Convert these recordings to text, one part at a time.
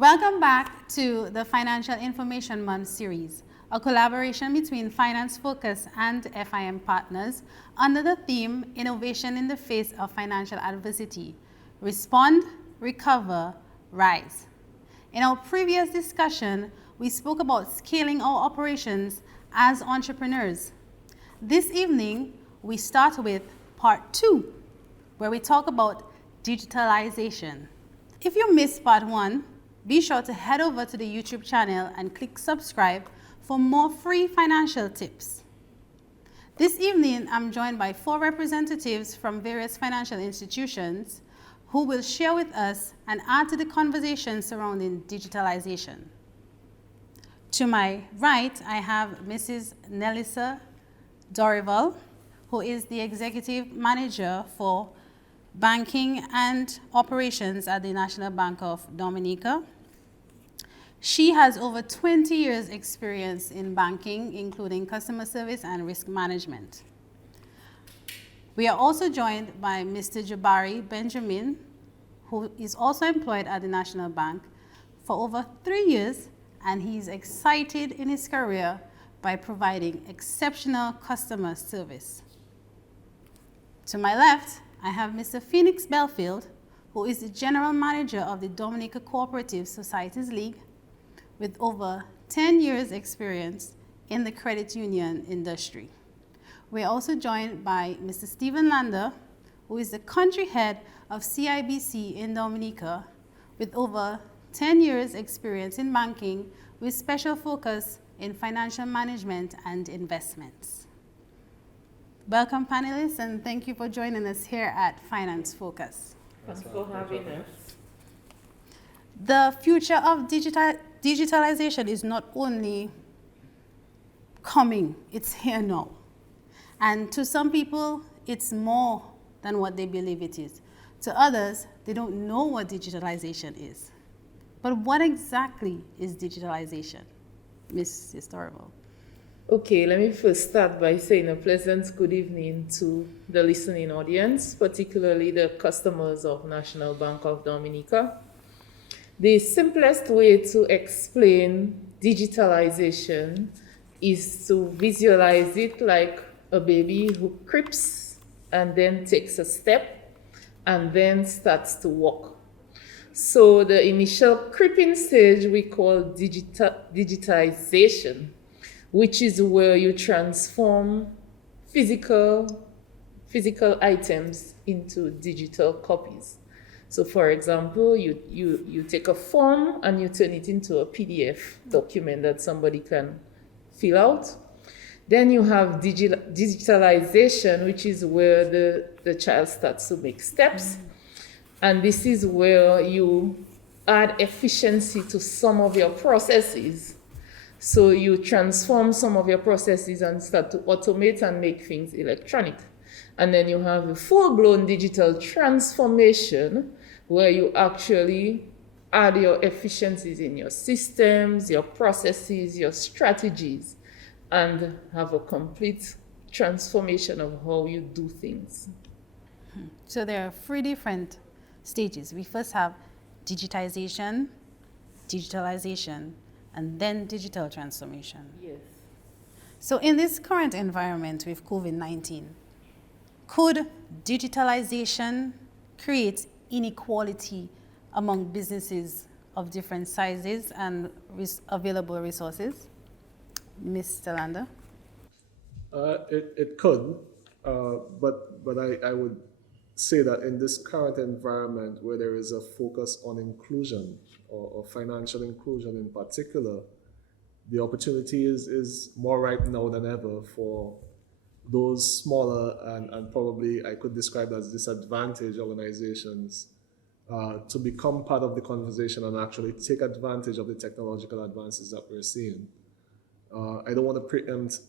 Welcome back to the Financial Information Month series, a collaboration between Finance Focus and FIM Partners under the theme Innovation in the Face of Financial Adversity. Respond, recover, rise. In our previous discussion, we spoke about scaling our operations as entrepreneurs. This evening, we start with part 2, where we talk about digitalization. If you missed part 1, be sure to head over to the YouTube channel and click subscribe for more free financial tips. This evening, I'm joined by 4 representatives from various financial institutions who will share with us and add to the conversation surrounding digitalization. To my right, I have Mrs. Nelissa Dorival, who is the Executive Manager for Banking and Operations at the National Bank of Dominica. She has over 20 years experience in banking, including customer service and risk management. We are also joined by Mr. Jabari Benjamin, who is also employed at the National Bank for over 3 years, and he's excited in his career by providing exceptional customer service. To my left, I have Mr. Phoenix Belfield, who is the General Manager of the Dominica Cooperative Societies League with over 10 years experience in the credit union industry. We're also joined by Mr. Stephen Lander, who is the Country Head of Cibc in Dominica with over 10 years experience in banking with special focus in financial management and investments. Welcome, panelists, and thank you for joining us here at Finance Focus. Thanks for having us. The future of digitalization is not only coming, it's here now. And to some people, it's more than what they believe it is. To others, they don't know what digitalization is. But what exactly is digitalization, Ms. Historival? Okay, let me first start by saying a pleasant good evening to the listening audience, particularly the customers of National Bank of Dominica. The simplest way to explain digitalization is to visualize it like a baby who creeps and then takes a step and then starts to walk. So the initial creeping stage we call digitization, which is where you transform physical items into digital copies. So for example, you take a form and you turn it into a PDF document that somebody can fill out. Then you have digitalization, which is where the child starts to make steps. And this is where you add efficiency to some of your processes. So you transform some of your processes and start to automate and make things electronic. And then you have a full-blown digital transformation where you actually add your efficiencies in your systems, your processes, your strategies, and have a complete transformation of how you do things. So there are 3 different stages. We first have digitization, digitalization, and then digital transformation. Yes. So in this current environment with COVID-19, could digitalization create inequality among businesses of different sizes and available resources? Mr. Lander? It could, but I would say that in this current environment where there is a focus on inclusion or financial inclusion in particular, the opportunity is more right now than ever for those smaller and probably I could describe as disadvantaged organizations to become part of the conversation and actually take advantage of the technological advances that we're seeing. I don't want to preempt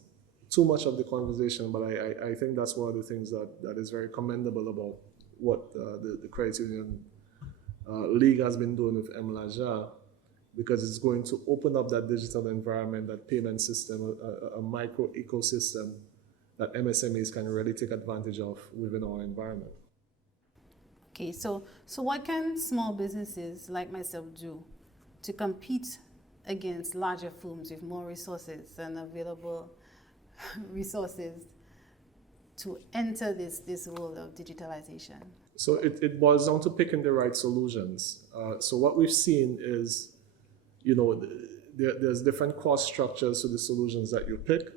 too much of the conversation, but I think that's one of the things that is very commendable about what the Credit Union League has been doing with MLajan, because it's going to open up that digital environment, that payment system, a micro ecosystem that MSMEs can really take advantage of within our environment. Okay, so what can small businesses like myself do to compete against larger firms with more resources and available resources to enter this world of digitalization? So it boils down to picking the right solutions. So what we've seen is, there's different cost structures to the solutions that you pick.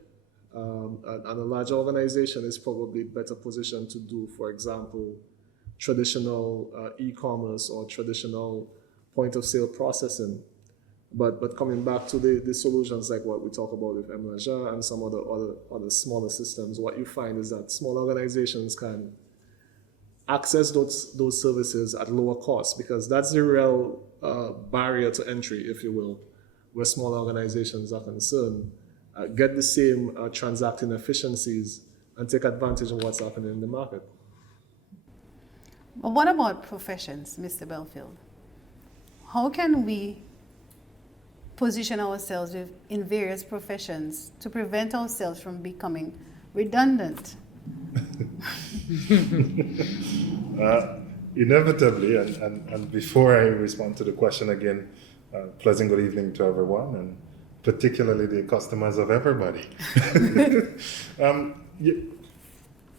And a larger organization is probably better positioned to do, for example, traditional e-commerce or traditional point of sale processing. But coming back to the solutions like what we talk about with MLajan and some other smaller systems, what you find is that small organizations can access those services at lower cost, because that's the real barrier to entry, if you will, where small organizations are concerned. Get the same transacting efficiencies and take advantage of what's happening in the market. But what about professions, Mr. Belfield? How can we position ourselves in various professions to prevent ourselves from becoming redundant? Inevitably, and before I respond to the question again, pleasant good evening to everyone, and particularly the customers of everybody.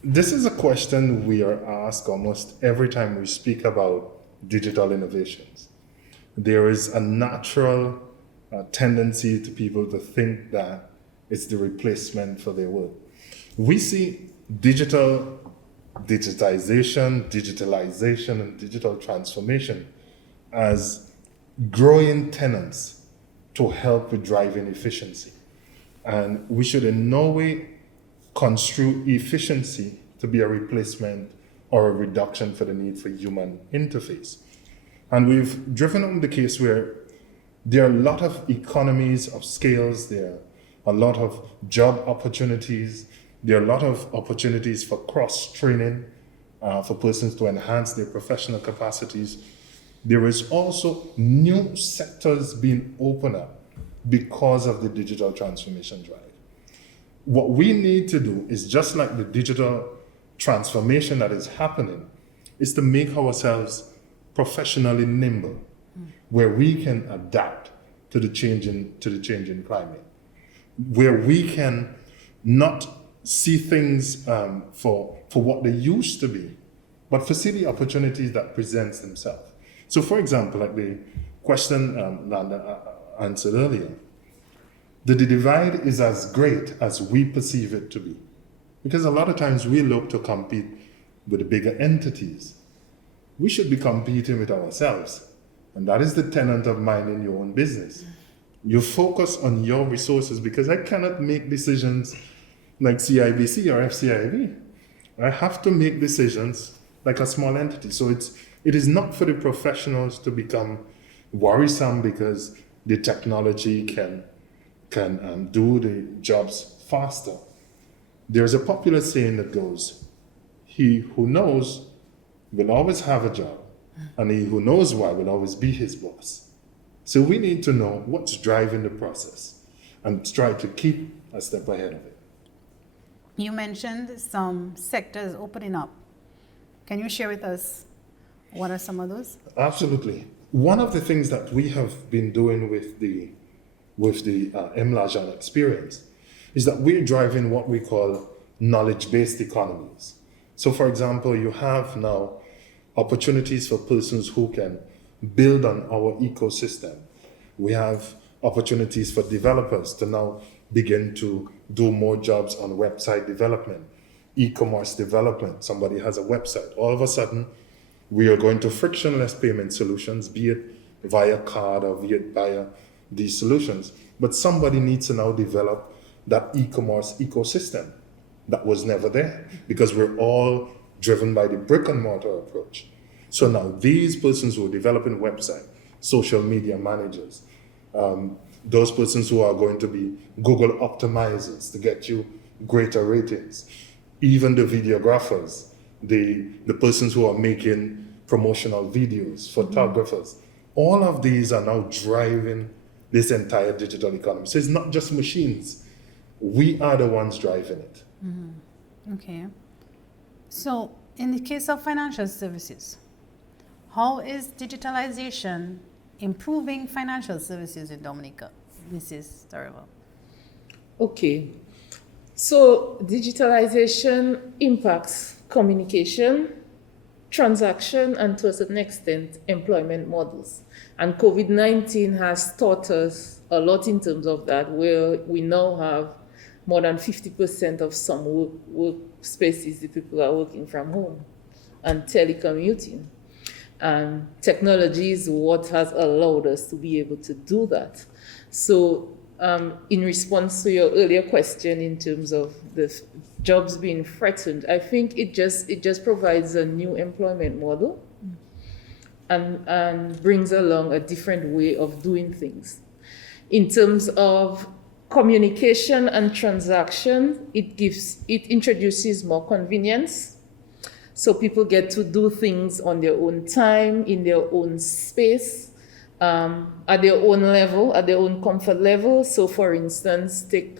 This is a question we are asked almost every time we speak about digital innovations. There is a natural tendency to people to think that it's the replacement for their work. We see digitization, digitalization, and digital transformation as growing tenants to help with driving efficiency. And we should in no way construe efficiency to be a replacement or a reduction for the need for human interface. And we've driven home the case where there are a lot of economies of scales, there are a lot of job opportunities, there are a lot of opportunities for cross-training for persons to enhance their professional capacities. There is also new sectors being opened up because of the digital transformation drive. What we need to do is, just like the digital transformation that is happening, is to make ourselves professionally nimble, where we can adapt to the changing climate, where we can not see things for what they used to be, but for see the opportunities that presents themselves. So, for example, like the question Landa answered earlier, the divide is as great as we perceive it to be, because a lot of times we look to compete with the bigger entities. We should be competing with ourselves, and that is the tenet of minding your own business. You focus on your resources, because I cannot make decisions like CIBC or FCIB. I have to make decisions like a small entity. So it is not for the professionals to become worrisome because the technology can do the jobs faster. There's a popular saying that goes, he who knows will always have a job, and he who knows why will always be his boss. So we need to know what's driving the process and try to keep a step ahead of it. You mentioned some sectors opening up. Can you share with us what are some of those? Absolutely. One of the things that we have been doing with the MLajan experience is that we're driving what we call knowledge-based economies. So, for example, you have now opportunities for persons who can build on our ecosystem. We have opportunities for developers to now begin to do more jobs on website development, e-commerce development. Somebody has a website. All of a sudden, we are going to frictionless payment solutions, be it via card or be it via these solutions. But somebody needs to now develop that e-commerce ecosystem that was never there, because we're all driven by the brick and mortar approach. So now these persons who are developing website, social media managers, those persons who are going to be Google optimizers to get you greater ratings, even the videographers, the persons who are making promotional videos, photographers, all of these are now driving this entire digital economy. So it's not just machines. We are the ones driving it. Okay. So in the case of financial services, how is digitalization improving financial services in Dominica, Mrs. Tarival? Okay. So digitalization impacts communication, transaction, and to a certain extent, employment models. And COVID-19 has taught us a lot in terms of that, where we now have more than 50% of some workspaces, the people are working from home and telecommuting. And technology is what has allowed us to be able to do that. So in response to your earlier question in terms of the jobs being threatened, I think it just provides a new employment model and brings along a different way of doing things. In terms of communication and transaction, it introduces more convenience. So people get to do things on their own time, in their own space, at their own level, at their own comfort level. So for instance, take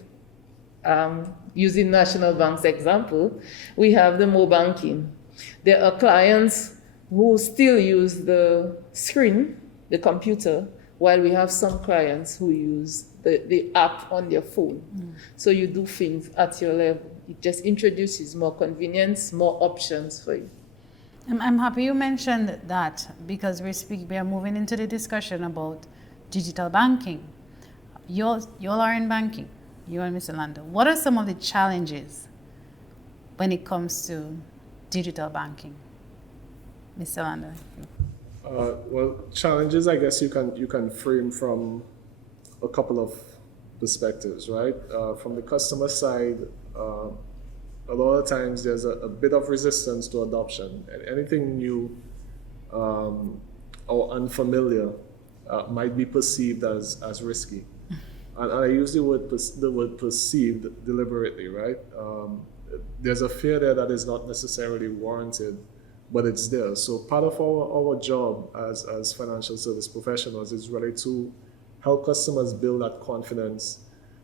using National Bank's example, we have the MoBanking. There are clients who still use the screen, the computer, while we have some clients who use the app on their phone. So you do things at your level. It just introduces more convenience, more options for you. I'm happy you mentioned that, because we are moving into the discussion about digital banking. You all are in banking, you and Mr. Lando. What are some of the challenges when it comes to digital banking? Mr. Lando. Well, challenges, I guess you can frame from a couple of perspectives, right? From the customer side, a lot of times there's a bit of resistance to adoption, and anything new or unfamiliar might be perceived as risky. And I use the word perceived deliberately, right? There's a fear there that is not necessarily warranted, but it's there. So part of our job as financial service professionals is really to help customers build that confidence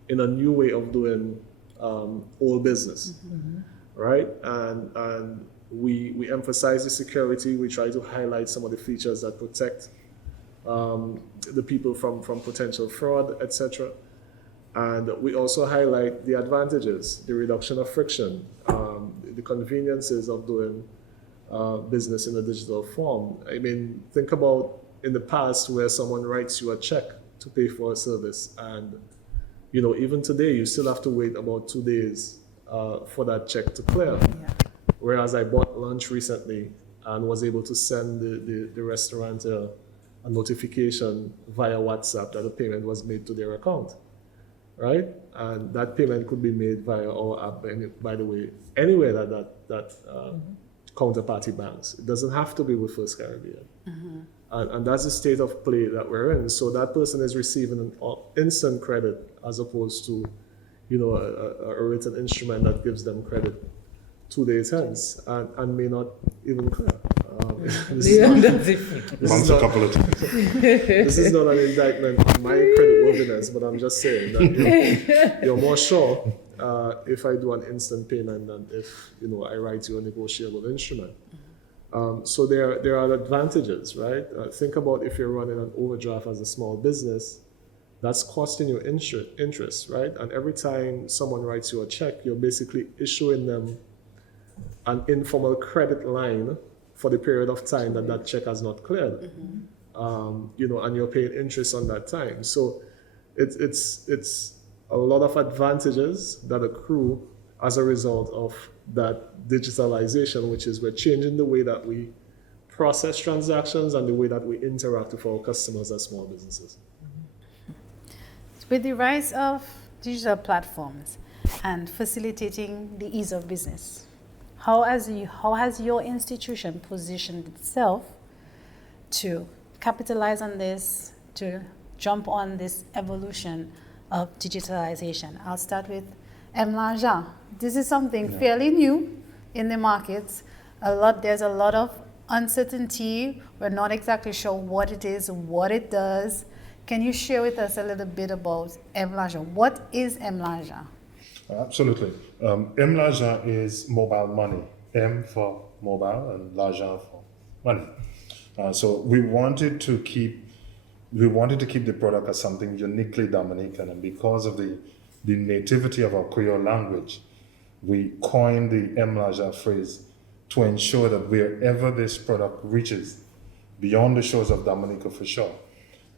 in a new way of doing old business, right? And we emphasize the security. We try to highlight some of the features that protect the people from potential fraud, etc. And we also highlight the advantages, the reduction of friction, the conveniences of doing business in a digital form. I mean, think about in the past where someone writes you a check to pay for a service, and even today you still have to wait about 2 days for that check to clear. Yeah. Whereas I bought lunch recently and was able to send the restaurant a notification via WhatsApp that a payment was made to their account, right? And that payment could be made via our app, by the way, anywhere that counterparty banks. It doesn't have to be with First Caribbean. And that's the state of play that we're in. So that person is receiving an instant credit as opposed to, a written instrument that gives them credit 2 days hence and may not even clear. This is a couple of times. This is not an indictment on my creditworthiness, but I'm just saying that you're more sure if I do an instant payment than if I write you a negotiable instrument. So there are advantages, right? Think about if you're running an overdraft as a small business, that's costing you interest, right? And every time someone writes you a check, you're basically issuing them an informal credit line for the period of time that check has not cleared, and you're paying interest on that time. So it's a lot of advantages that accrue as a result of that digitalization, which is we're changing the way that we process transactions and the way that we interact with our customers as small businesses. With the rise of digital platforms and facilitating the ease of business, how has your institution positioned itself to capitalize on this, to jump on this evolution of digitalization? I'll start with MLajan. This is something fairly new in the markets. There's a lot of uncertainty. We're not exactly sure what it is, what it does. Can you share with us a little bit about MLajan? What is MLajan? Absolutely. MLajan is mobile money. M for mobile and Lajan for money. So we wanted to keep we wanted to keep the product as something uniquely Dominican, and because of the nativity of our Creole language, we coined the MLajan phrase to ensure that wherever this product reaches, beyond the shores of Dominica for sure,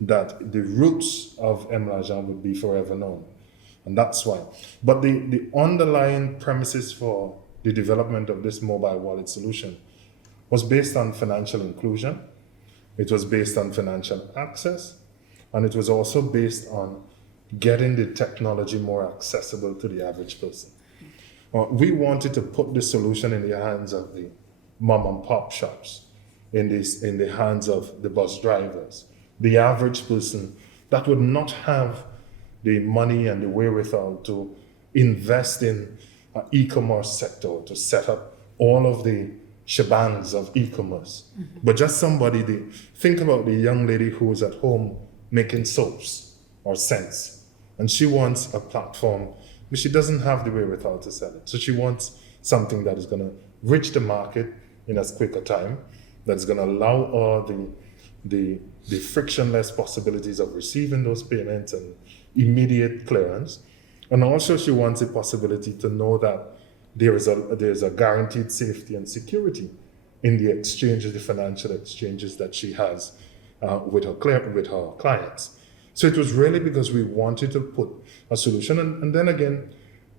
that the roots of MLajan would be forever known. And that's why. But the underlying premises for the development of this mobile wallet solution was based on financial inclusion, it was based on financial access, and it was also based on getting the technology more accessible to the average person. We wanted to put the solution in the hands of the mom and pop shops, in the hands of the bus drivers, the average person that would not have the money and the wherewithal to invest in an e-commerce sector, to set up all of the shebangs of e-commerce. But just somebody, think about the young lady who's at home making soaps or scents, and she wants a platform, but she doesn't have the wherewithal to sell it. So she wants something that is going to reach the market in as quick a time, that's going to allow her the frictionless possibilities of receiving those payments and immediate clearance. And also she wants the possibility to know that there's a guaranteed safety and security in the exchanges, the financial exchanges that she has with her clients. So it was really because we wanted to put a solution. And then again,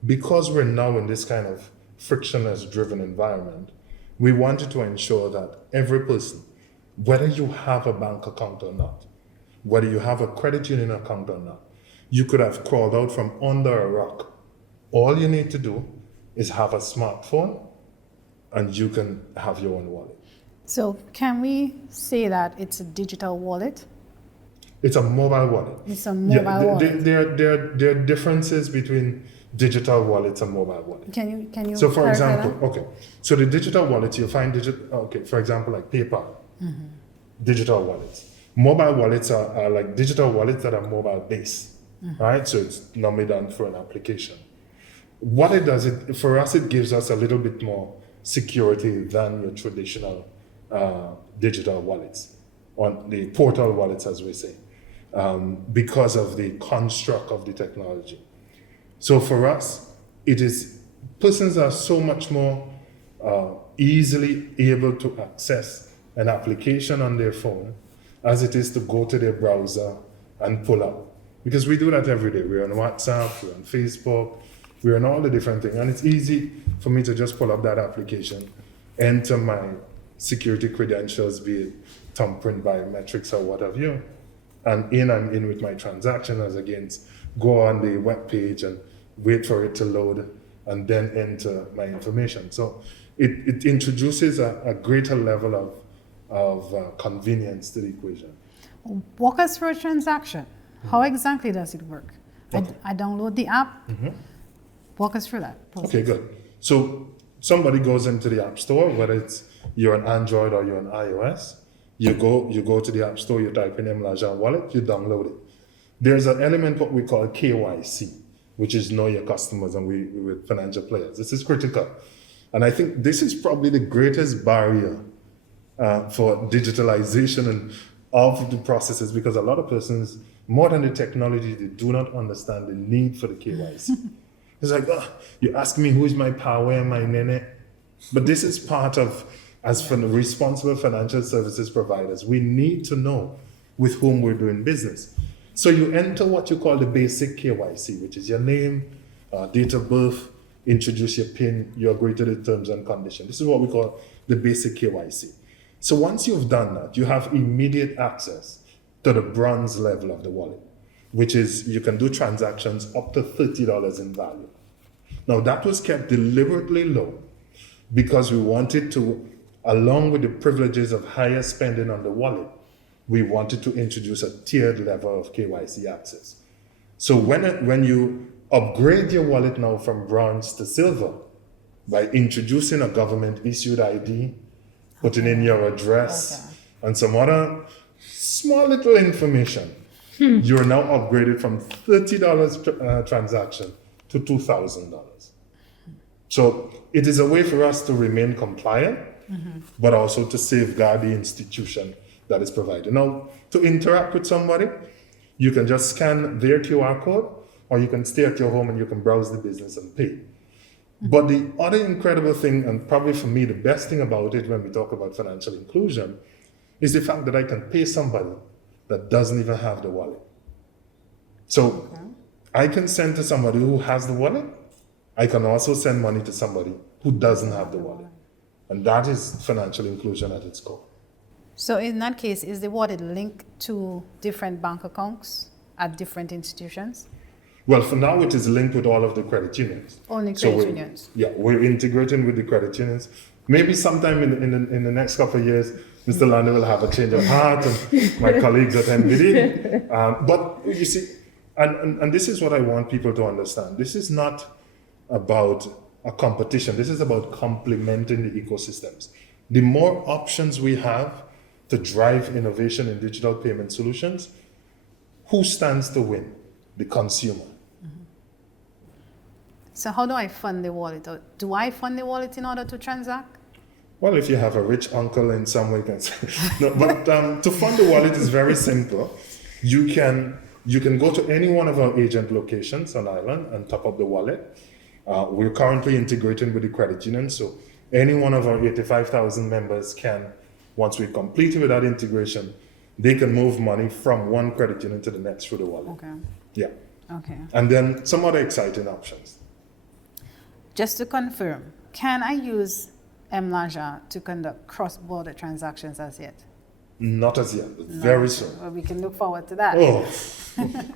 because we're now in this kind of frictionless driven environment, we wanted to ensure that every person, whether you have a bank account or not, whether you have a credit union account or not, you could have crawled out from under a rock. All you need to do is have a smartphone and you can have your own wallet. So can we say that it's a digital wallet? It's a mobile wallet. It's a mobile wallet. There are differences between digital wallets and mobile wallets. Can you So for clarify example, that? okay, so the digital wallet, you'll find for example, like PayPal, digital wallets. Mobile wallets are like digital wallets that are mobile based, right? So it's normally done through an application. What it does, for us, it gives us a little bit more security than your traditional digital wallets, on the portal wallets, as we say, because of the construct of the technology. So for us, persons are so much more easily able to access an application on their phone as it is to go to their browser and pull up. Because we do that every day. We're on WhatsApp, we're on Facebook, we're on all the different things. And it's easy for me to just pull up that application, enter my security credentials, be it thumbprint biometrics or what have you, and I'm in with my transaction as against go on the web page and wait for it to load and then enter my information. So it introduces a greater level of convenience to the equation. Walk us through a transaction. How exactly does it work? Okay. I download the app. Walk us through that. Okay, good. So somebody goes into the App Store, whether you're on Android or you're on iOS, you go to the App Store, you type in MLajan wallet, you download it. There's an element what we call KYC, which is know your customers, and we with financial players. This is critical. And I think this is probably the greatest barrier for digitalization and of the processes, because a lot of persons, more than the technology, they do not understand the need for the KYC. It's like, you ask me who is my power, my nene. But this is part of, as for the responsible financial services providers, we need to know with whom we're doing business. So you enter what you call the basic KYC, which is your name, date of birth, introduce your PIN, you agree to the terms and conditions. This is what we call the basic KYC. So once you've done that, you have immediate access to the bronze level of the wallet, which is you can do transactions up to $30 in value. Now that was kept deliberately low because we wanted to, along with the privileges of higher spending on the wallet, we wanted to introduce a tiered level of KYC access. So when you upgrade your wallet now from bronze to silver by introducing a government issued ID, putting in your address and some other small little information, you're now upgraded from $30 transaction to $2,000. So it is a way for us to remain compliant, but also to safeguard the institution that is provided. Now, to interact with somebody, you can just scan their QR code, or you can stay at your home and you can browse the business and pay. But the other incredible thing, and probably for me the best thing about it when we talk about financial inclusion, is the fact that I can pay somebody that doesn't even have the wallet. So I can send to somebody who has the wallet. I can also send money to somebody who doesn't have the wallet. And that is financial inclusion at its core. So in that case, is the wallet linked to different bank accounts at different institutions? Well, for now, it is linked with all of the credit unions. Only So credit unions? Yeah, we're integrating with the credit unions. Maybe sometime in the next couple of years, Mr. Lander will have a change of heart and my colleagues at NBD. But you see, and this is what I want people to understand. This is not about a competition. This is about complementing the ecosystems. The more options we have to drive innovation in digital payment solutions, who stands to win? The consumer. So how do I fund the wallet? Or do I fund the wallet in order to transact? Well, if you have a rich uncle in some way, you can say. No, but to fund the wallet is very simple. You can go to any one of our agent locations on island and top up the wallet. We're currently integrating with the credit union, so any one of our 85,000 members can, once we complete with that integration, they can move money from one credit union to the next through the wallet. Okay. Yeah. Okay. And then some other exciting options. Just to confirm, can I use MLajan to conduct cross-border transactions as yet? Not as yet, but very soon. Well, we can look forward to that. Oh,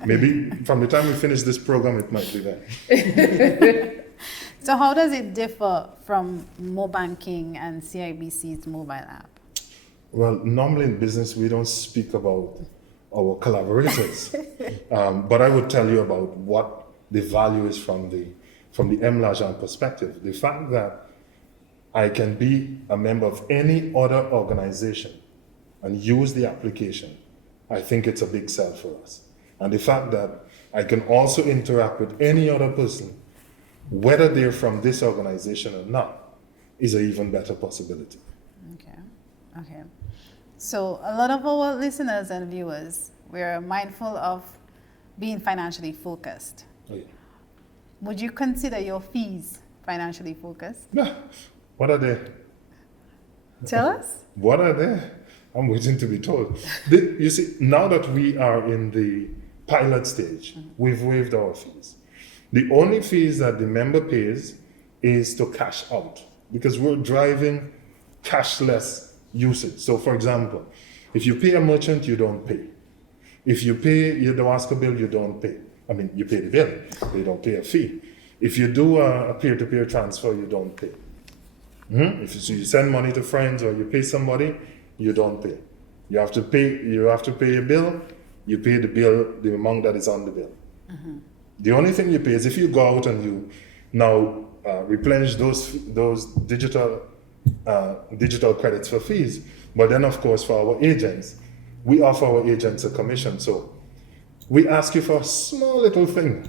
maybe from the time we finish this program, it might be there. So how does it differ from MoBanking and CIBC's mobile app? Well, normally in business, we don't speak about our collaborators. But I would tell you about what the value is from the MLajan perspective. The fact that I can be a member of any other organization and use the application, I think it's a big sell for us. And the fact that I can also interact with any other person, whether they're from this organization or not, is an even better possibility. Okay. So a lot of our listeners and viewers, we're mindful of being financially focused. Oh, yeah. Would you consider your fees financially focused? Yeah. What are they? Tell us. What are they? I'm waiting to be told. You see, now that we are in the pilot stage, we've waived our fees. The only fees that the member pays is to cash out, because we're driving cashless usage. So for example, if you pay a merchant, you don't pay. If you pay your Dawasco bill, you don't pay. I mean, you pay the bill, but you don't pay a fee. If you do a peer-to-peer transfer, you don't pay. If you send money to friends or you pay somebody, you don't pay. You have to pay a bill, you pay the bill, the amount that is on the bill. The only thing you pay is if you go out and you now replenish those digital credits for fees. But then, of course, for our agents, we offer our agents a commission. So we ask you for a small little thing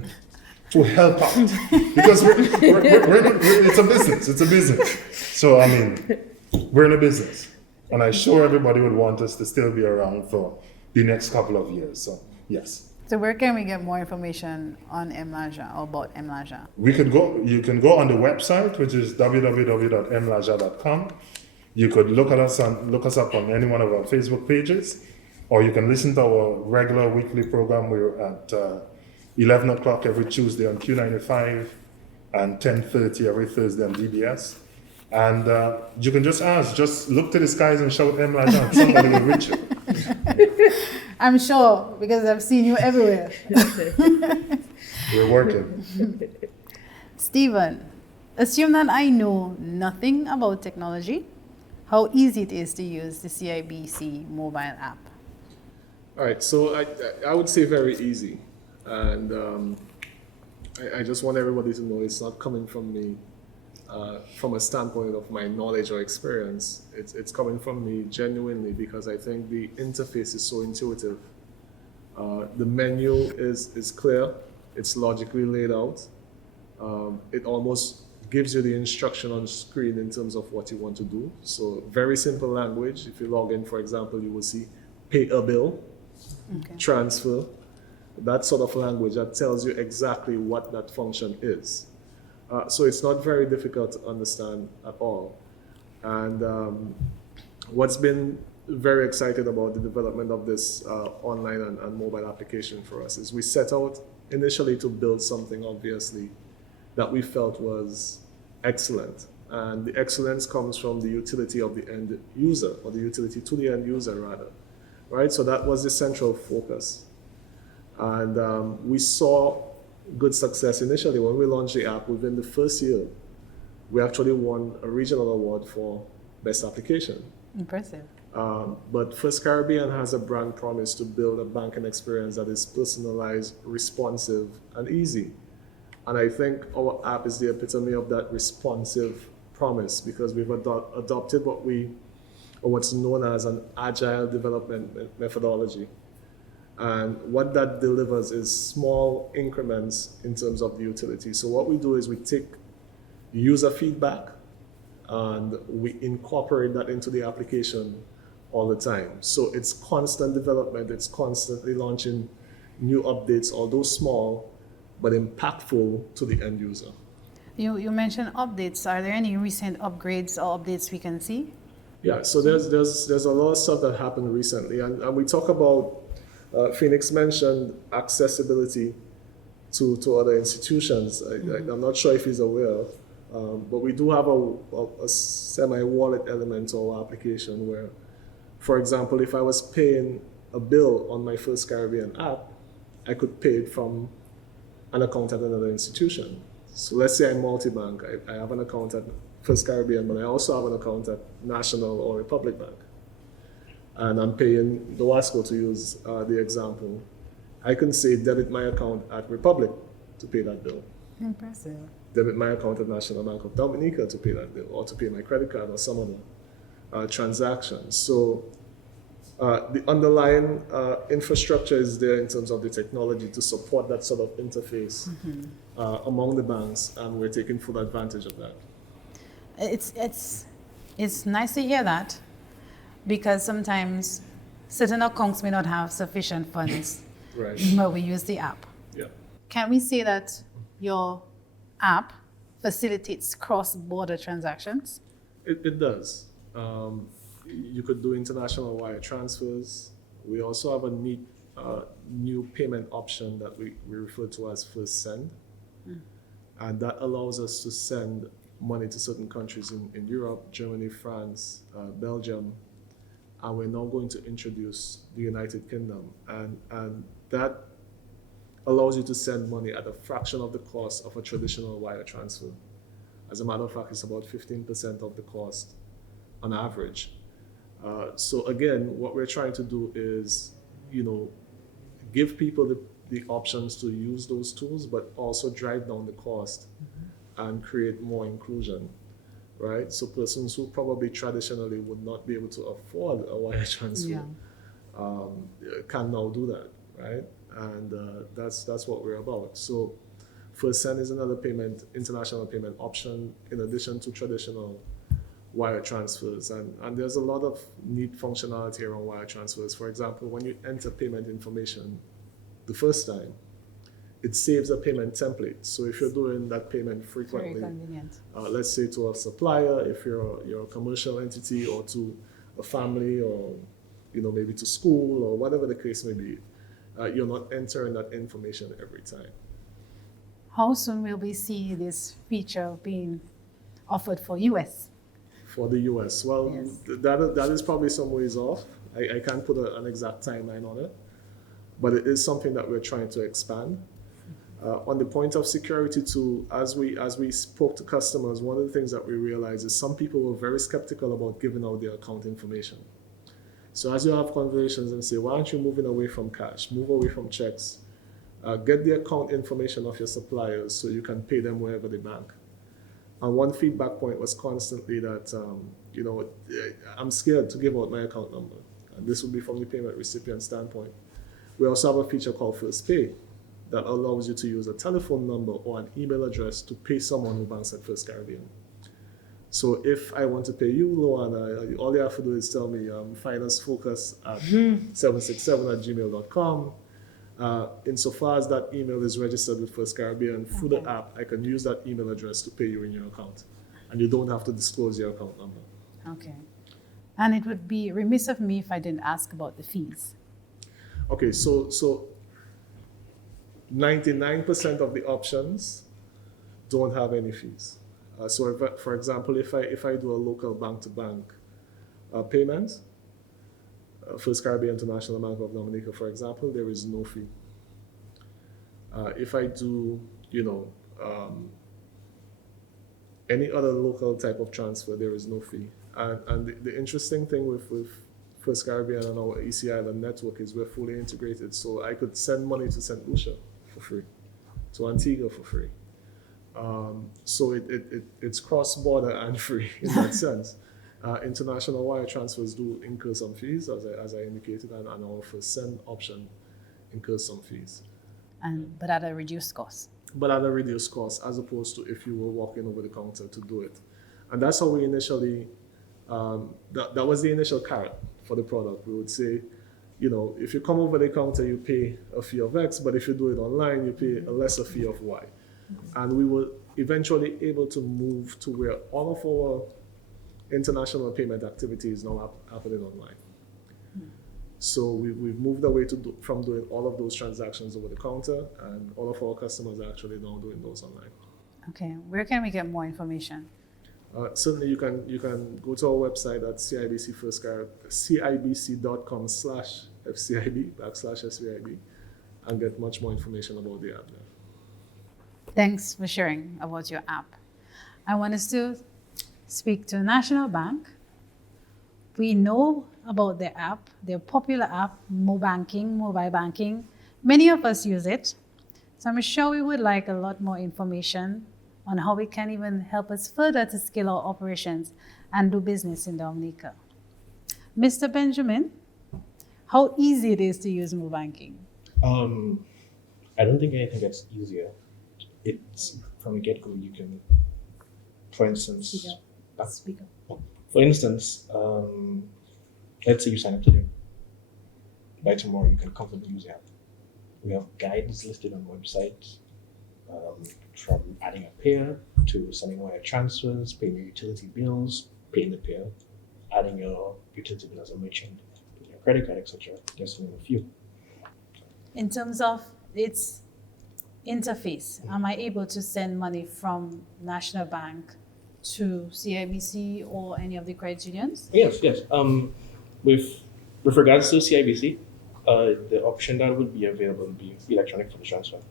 to help out, because it's a business. It's a business. So I mean, we're in a business, and I'm sure everybody would want us to still be around for the next couple of years. So yes. So where can we get more information on MLajan or about MLajan? You can go on the website, which is www.mlajan.com. You could look us up on any one of our Facebook pages, or you can listen to our regular weekly program. We're at 11 o'clock every Tuesday on Q95 and 10:30 every Thursday on DBS. And you can just look to the skies and shout MLajan. Somebody will reach you. I'm sure, because I've seen you everywhere. We're working. Stephen, assume that I know nothing about technology. How easy it is to use the CIBC mobile app? All right, so I would say very easy. And I just want everybody to know it's not coming from me from a standpoint of my knowledge or experience. It's coming from me genuinely, because I think the interface is so intuitive. The menu is clear, it's logically laid out. It almost gives you the instruction on screen in terms of what you want to do. So very simple language. If you log in, for example, you will see pay a bill, transfer, that sort of language that tells you exactly what that function is. So it's not very difficult to understand at all. And what's been very excited about the development of this online and mobile application for us is we set out initially to build something, obviously, that we felt was excellent. And the excellence comes from the utility of the end user, or the utility to the end user, rather. Right? So that was the central focus. And we saw good success initially. When we launched the app, within the first year, we actually won a regional award for best application. Impressive. But First Caribbean has a brand promise to build a banking experience that is personalized, responsive, and easy. And I think our app is the epitome of that responsive promise, because we've adopted what's known as an agile development methodology. And what that delivers is small increments in terms of the utility. So what we do is we take user feedback and we incorporate that into the application all the time. So it's constant development. It's constantly launching new updates, although small, but impactful to the end user. You mentioned updates. Are there any recent upgrades or updates we can see? Yeah, so there's a lot of stuff that happened recently, and we talk about, Phoenix mentioned accessibility to other institutions. I'm not sure if he's aware, but we do have a semi-wallet element to our application where, for example, if I was paying a bill on my First Caribbean app, I could pay it from an account at another institution. So let's say I'm multi-bank. I have an account at First Caribbean, but I also have an account at National or Republic Bank. And I'm paying the Wasco, to use the example. I can say debit my account at Republic to pay that bill. Impressive. Debit my account at National Bank of Dominica to pay that bill, or to pay my credit card or some other transaction. So the underlying infrastructure is there in terms of the technology to support that sort of interface among the banks, and we're taking full advantage of that. It's nice to hear that, because sometimes certain accounts may not have sufficient funds, Right. but we use the app. Yeah. Can we say that your app facilitates cross-border transactions? It does. You could do international wire transfers. We also have a neat new payment option that we refer to as First Send. And that allows us to send money to certain countries in Europe, Germany, France, Belgium. And we're now going to introduce the United Kingdom. And that allows you to send money at a fraction of the cost of a traditional wire transfer. As a matter of fact, it's about 15% of the cost on average. So again, what we're trying to do is, give people the options to use those tools, but also drive down the cost and create more inclusion, right? So persons who probably traditionally would not be able to afford a wire transfer can now do that, right? And that's what we're about. So First Send is another international payment option in addition to traditional wire transfers. And there's a lot of neat functionality around wire transfers. For example, when you enter payment information the first time, it saves a payment template. So if you're doing that payment frequently, Very convenient. let's say to a supplier, if you're a commercial entity, or to a family, or maybe to school, or whatever the case may be, you're not entering that information every time. How soon will we see this feature being offered for US? For the US, well, Yes. that is probably some ways off. I can't put an exact timeline on it, but it is something that we're trying to expand. On the point of security too, as we spoke to customers, one of the things that we realized is some people were very skeptical about giving out their account information. So as you have conversations and say, why aren't you moving away from cash, move away from checks, get the account information of your suppliers so you can pay them wherever they bank. And one feedback point was constantly that, I'm scared to give out my account number. And this would be from the payment recipient standpoint. We also have a feature called First Pay, that allows you to use a telephone number or an email address to pay someone who banks at First Caribbean. So if I want to pay you, Luana, all you have to do is tell me financefocus at 767@gmail.com. Insofar as that email is registered with First Caribbean through the app, I can use that email address to pay you in your account. And you don't have to disclose your account number. Okay. And it would be remiss of me if I didn't ask about the fees. Okay, so 99% of the options don't have any fees. So if, for example, if I do a local bank-to-bank payment, First Caribbean International Bank of Dominica, for example, there is no fee. If I do, any other local type of transfer, there is no fee. And the interesting thing with First Caribbean and our EC Island network is we're fully integrated. So I could send money to St. Lucia for free, to Antigua for free. So it's cross-border and free in that sense. International wire transfers do incur some fees, as I indicated, and our first send option incurs some fees. But at a reduced cost. But at a reduced cost, as opposed to if you were walking over the counter to do it. And that's how we initially, that was the initial carrot for the product. We would say, if you come over the counter, you pay a fee of X, but if you do it online, you pay a lesser fee of Y. And we were eventually able to move to where all of our international payment activity is now happening online. So we've moved away from doing all of those transactions over the counter, and all of our customers are actually now doing those online. Okay, where can we get more information? Certainly, you can go to our website at cibc.com/FCIB, and get much more information about the app there. Thanks for sharing about your app. I want us to speak to National Bank. We know about their app, their popular app, MoBanking, mobile banking. Many of us use it. So I'm sure we would like a lot more information on how it can even help us further to scale our operations and do business in Dominica. Mr. Benjamin, how easy it is to use MoBanking? I don't think anything gets easier. It's from the get-go. You can, for instance, let's say you sign up today. By tomorrow, you can comfortably use the app. We have guidance listed on the website, from adding a pair to sending wire transfers, paying your utility bills, paying the pair, adding your utility bill as a merchant, your credit card, etc. Just to name a few. In terms of its interface, am I able to send money from National Bank to CIBC or any of the credit unions? Yes. With regards to CIBC, the option that would be available would be electronic funds transfer.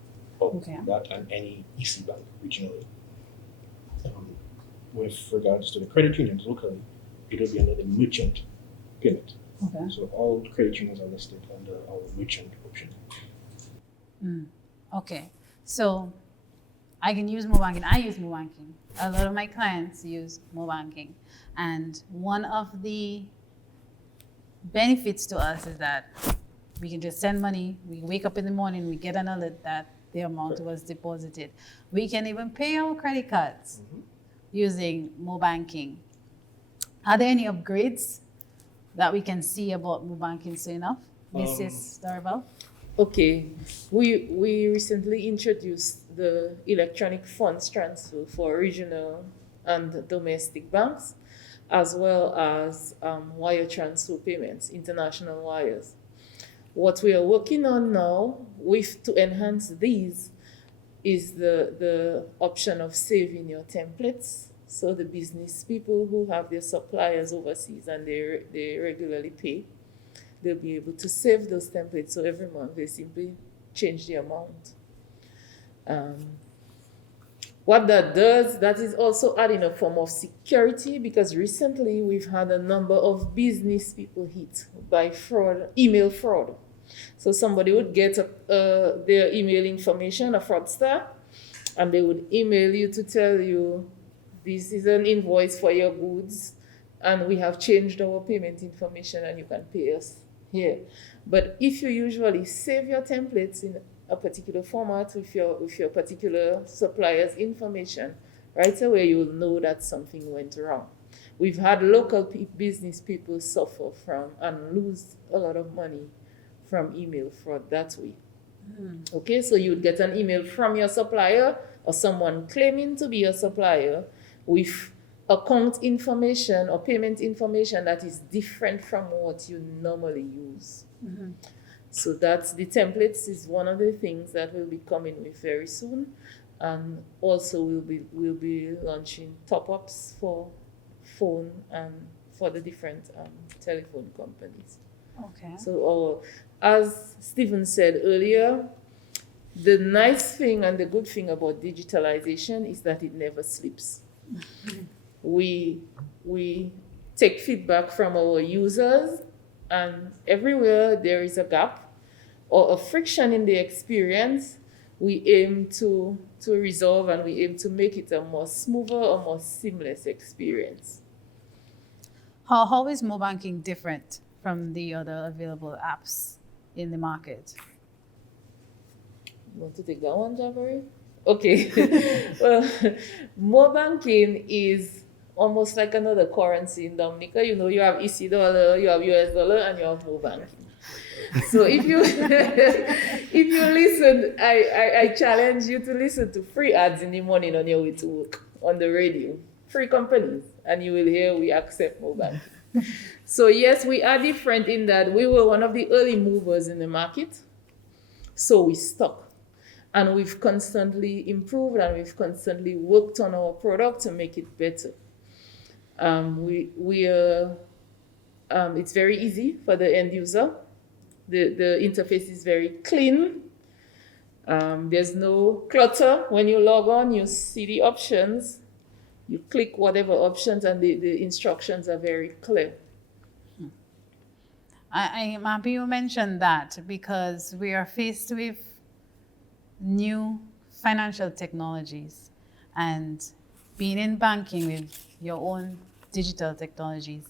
That and any EC bank regionally. With regards to the credit unions locally, it will be under the merchant payment. So all credit unions are listed under our merchant option. So I can use MoBanking. I use MoBanking. A lot of my clients use MoBanking. And one of the benefits to us is that we can just send money. We wake up in the morning, we get an alert that the amount was deposited. We can even pay our credit cards using MoBanking. Are there any upgrades that we can see about MoBanking soon enough? Mrs. Darabel? Okay, we recently introduced the electronic funds transfer for regional and domestic banks, as well as wire transfer payments, international wires. What we are working on now to enhance these is the option of saving your templates. So the business people who have their suppliers overseas and they regularly pay, they'll be able to save those templates. So every month they simply change the amount. What that does, that is also adding a form of security, because recently we've had a number of business people hit by fraud, email fraud. So somebody would get their email information, a fraudster, and they would email you to tell you, this is an invoice for your goods, and we have changed our payment information and you can pay us here. But if you usually save your templates in a particular format with your particular supplier's information, right away you'll know that something went wrong. We've had local business people suffer from and lose a lot of money from email fraud that way. Okay, so you'd get an email from your supplier or someone claiming to be your supplier with account information or payment information that is different from what you normally use. So that's the templates is one of the things that we'll be coming with very soon, and also we'll be launching top-ups for phone and for the different telephone companies. Okay. So as Stephen said earlier, the nice thing and the good thing about digitalization is that it never sleeps. We take feedback from our users, and everywhere there is a gap or a friction in the experience, we aim to resolve, and we aim to make it a more smoother or more seamless experience. How is MoBanking different from the other available apps in the market? You want to take that one, Jabari? Okay. Well, MoBankin is almost like another currency in Dominica. You know, you have EC dollar, you have US dollar, and you have MoBankin. So if you listen, I challenge you to listen to free ads in the morning on your way to work on the radio. Free companies, and you will hear we accept MoBankin. So yes, we are different in that we were one of the early movers in the market. So we stuck. And we've constantly improved, and we've constantly worked on our product to make it better. It's very easy for the end user. The interface is very clean. There's no clutter. When you log on, you see the options. You click whatever options, and the instructions are very clear. I'm happy you mentioned that, because we are faced with new financial technologies, and being in banking with your own digital technologies,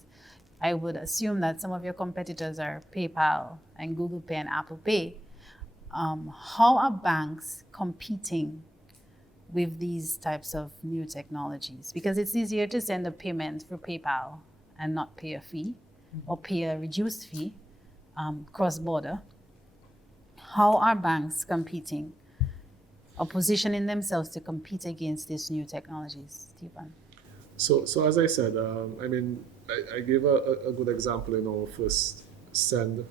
I would assume that some of your competitors are PayPal and Google Pay and Apple Pay. How are banks competing with these types of new technologies? Because it's easier to send a payment through PayPal and not pay a fee or pay a reduced fee cross-border. How are banks competing or positioning themselves to compete against these new technologies, Stephen? So as I said, I gave a good example in our first send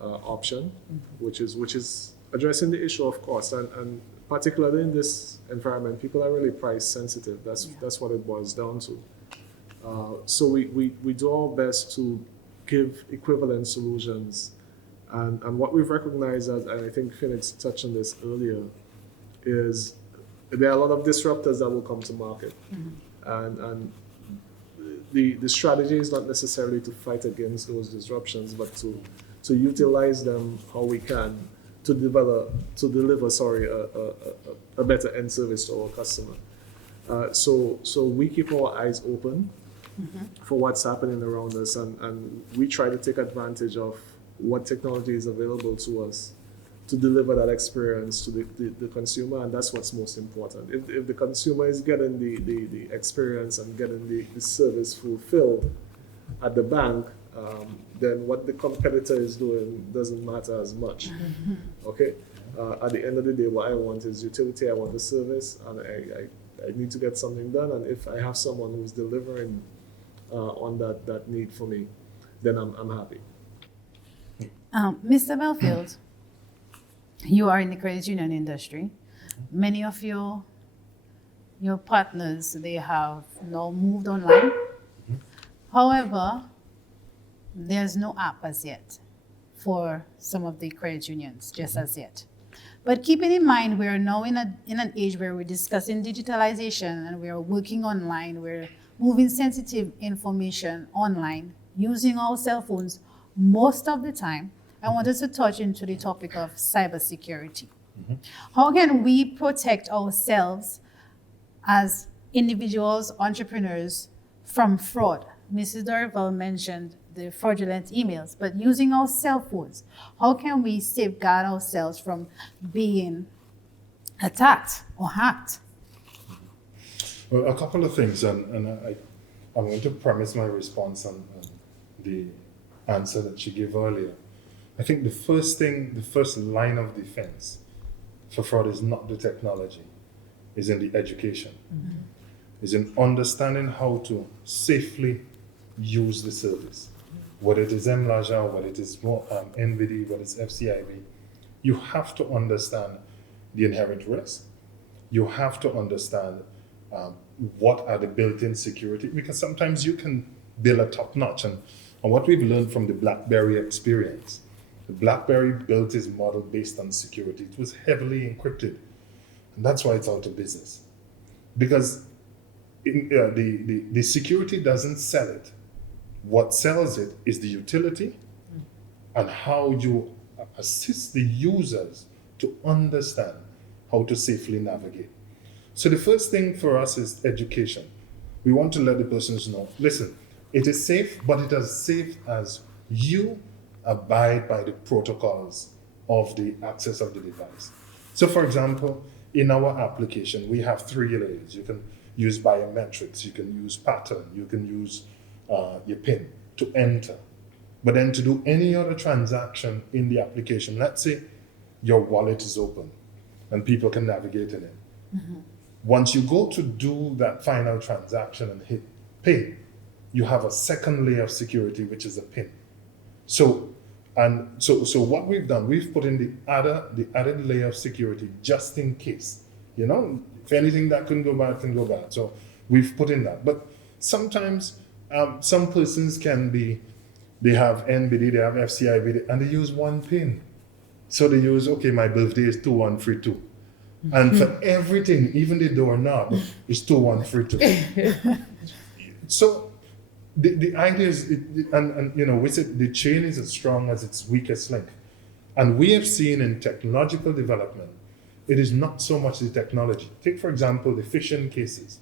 option, which is addressing the issue of cost, and particularly in this environment, people are really price sensitive. That's what it boils down to. So we do our best to give equivalent solutions, and what we've recognized, and I think Phoenix touched on this earlier, is there are a lot of disruptors that will come to market, and the strategy is not necessarily to fight against those disruptions, but to utilize them how we can to deliver a better end service to our customer. So we keep our eyes open for what's happening around us, and we try to take advantage of what technology is available to us to deliver that experience to the consumer, and that's what's most important. If the consumer is getting the experience and getting the service fulfilled at the bank, then what the competitor is doing doesn't matter as much. Okay? At the end of the day, what I want is utility, I want the service, and I need to get something done, and if I have someone who's delivering on that need for me, then I'm happy. Mr. Belfield, you are in the credit union industry. Many of your partners, they have now moved online. However, there's no app as yet for some of the credit unions, just as yet. But keeping in mind, we're now in an age where we're discussing digitalization, and we're working online, we're moving sensitive information online, using our cell phones most of the time. I wanted to touch into the topic of cybersecurity. How can we protect ourselves as individuals, entrepreneurs, from fraud? Mrs. Dorival mentioned the fraudulent emails, but using our cell phones, how can we safeguard ourselves from being attacked or hacked? Well, a couple of things, and I'm going to premise my response on the answer that she gave earlier. I think the first line of defense for fraud is not the technology, is in the education, is in understanding how to safely use the service. Whether it is MLajan, whether it is NVD, whether it's FCIB, you have to understand the inherent risk. You have to understand what are the built-in security, because sometimes you can build a top-notch. And what we've learned from the BlackBerry experience, the BlackBerry built its model based on security. It was heavily encrypted. And that's why it's out of business. Because the security doesn't sell it. What sells it is the utility and how you assist the users to understand how to safely navigate. So the first thing for us is education. We want to let the persons know, listen, it is safe, but it is safe as you abide by the protocols of the access of the device. So for example, in our application, we have 3 layers. You can use biometrics, you can use pattern, you can use your PIN to enter. But then to do any other transaction in the application, let's say your wallet is open and people can navigate in it. Once you go to do that final transaction and hit pay, you have a second layer of security, which is a PIN. So what we've done, we've put in the added layer of security just in case. You know, if anything that can go bad, can go bad. So we've put in that. But sometimes some persons they have NBD, they have FCIB, and they use one PIN. So they use, okay, my birthday is 2132. And for everything, even the doorknob is 2132. So the idea is, and you know, we said the chain is as strong as its weakest link. And we have seen in technological development, it is not so much the technology. Take, for example, the phishing cases.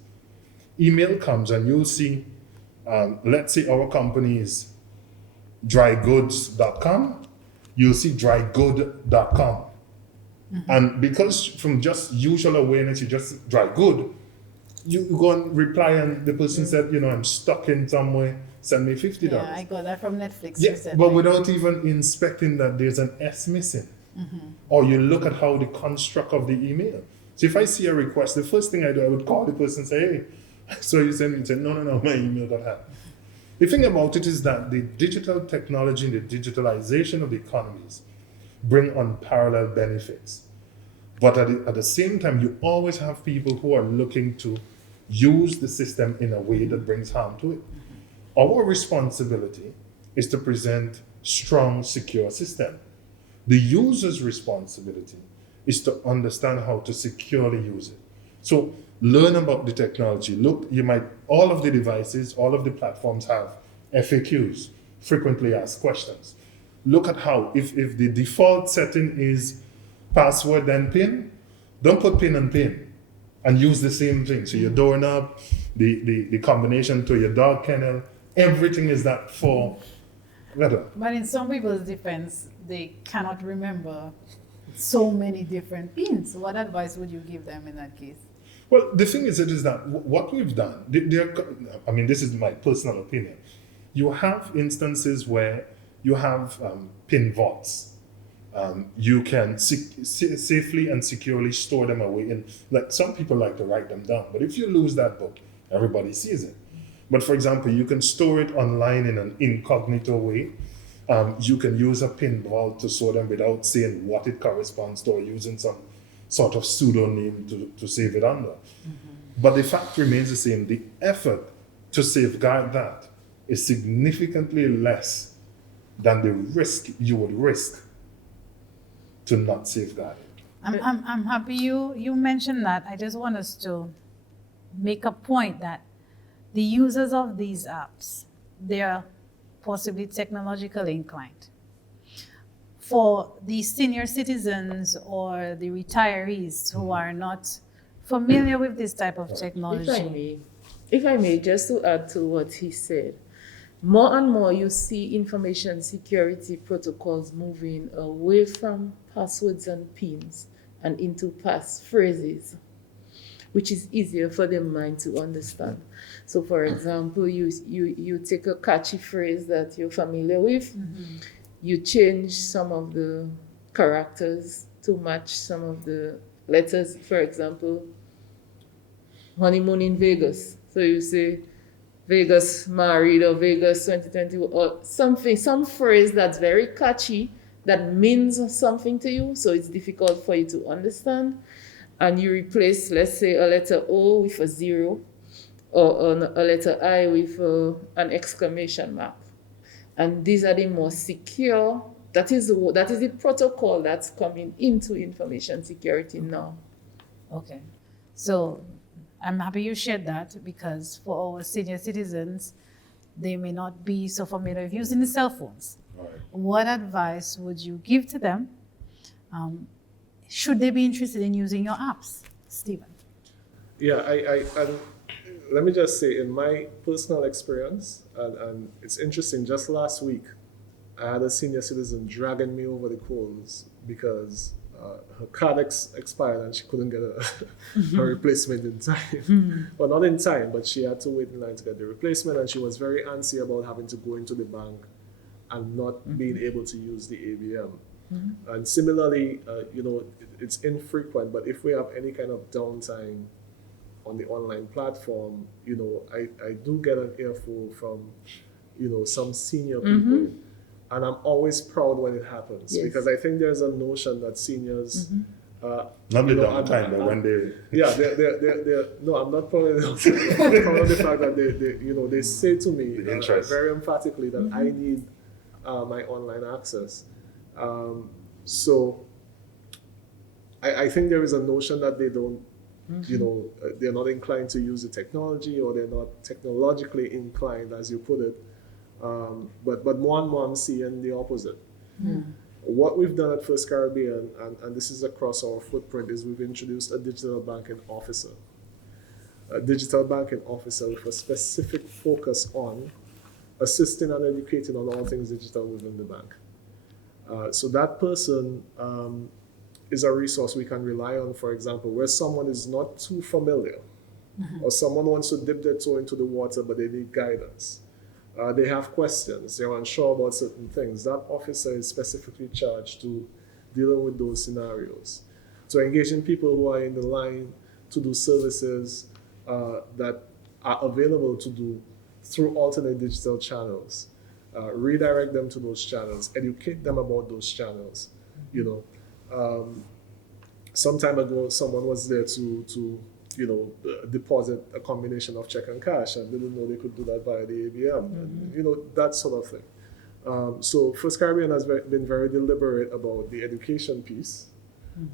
Email comes and you'll see, let's say our company is drygoods.com, you'll see drygood.com. And because from just usual awareness, you just dry good, you go and reply and the person said, you know, I'm stuck in somewhere, send me $50. Yeah, I got that from Netflix. Yeah, recently. but without even inspecting that there's an S missing. Or you look at how the construct of the email. So if I see a request, the first thing I do, I would call the person and say, hey, so you send me, say, no, my email got hacked. The thing about it is that the digital technology and the digitalization of the economies bring unparalleled benefits. But at the same time, you always have people who are looking to use the system in a way that brings harm to it. Our responsibility is to present strong, secure system. The user's responsibility is to understand how to securely use it. So learn about the technology. Look, all of the devices, all of the platforms have FAQs, frequently asked questions. Look at how, if the default setting is password then PIN, don't put PIN and PIN and use the same thing. So your doorknob, the combination to your dog kennel, everything is that for whether. But in some people's defense, they cannot remember so many different pins. What advice would you give them in that case? Well, the thing is, that what we've done, this is my personal opinion. You have instances where you have PIN vaults. You can safely and securely store them away. And like some people like to write them down, but if you lose that book, everybody sees it. But for example, you can store it online in an incognito way. You can use a PIN vault to store them without saying what it corresponds to or using some sort of pseudonym to save it under. But the fact remains the same. The effort to safeguard that is significantly less than the risk you would risk to not safeguard it. I'm happy you mentioned that. I just want us to make a point that the users of these apps, they are possibly technologically inclined. For the senior citizens or the retirees who are not familiar with this type of technology. If I may, just to add to what he said, more and more you see information security protocols moving away from passwords and pins and into passphrases, which is easier for the mind to understand. So for example, you take a catchy phrase that you're familiar with, you change some of the characters to match some of the letters. For example, honeymoon in Vegas. So you say Vegas married or Vegas 2020 or something, some phrase that's very catchy that means something to you, so it's difficult for you to understand. And you replace, let's say, a letter O with a 0 or a letter I with an exclamation mark. And these are the more secure, that is the protocol that's coming into information security now. Okay. So I'm happy you shared that, because for our senior citizens, they may not be so familiar with using the cell phones. Right. What advice would you give to them? Should they be interested in using your apps, Stephen? Yeah, and let me just say, in my personal experience, and it's interesting, just last week, I had a senior citizen dragging me over the coals because her card expired and she couldn't get a replacement in time. Well, not in time, but she had to wait in line to get the replacement, and she was very antsy about having to go into the bank and not being able to use the ABM. And similarly, it's infrequent, but if we have any kind of downtime on the online platform, I do get an earful from, some senior people. And I'm always proud when it happens, because I think there's a notion that seniors, Not the downtime, but when they... Yeah, they're no, I'm not proud of the I'm proud of the fact that they say to me very emphatically that I need my online access. So I think there is a notion that they don't, they're not inclined to use the technology, or they're not technologically inclined, as you put it. But more and more I'm seeing the opposite. What we've done at First Caribbean, and this is across our footprint, is we've introduced a digital banking officer. A digital banking officer with a specific focus on assisting and educating on all things digital within the bank. So that person is a resource we can rely on, for example, where someone is not too familiar, or someone wants to dip their toe into the water, but they need guidance. They have questions, they're unsure about certain things. That officer is specifically charged to dealing with those scenarios. So engaging people who are in the line to do services that are available to do through alternate digital channels. Redirect them to those channels, educate them about those channels. Some time ago, someone was there to deposit a combination of check and cash, and didn't know they could do that via the ABM, and, that sort of thing. So First Caribbean has been very deliberate about the education piece,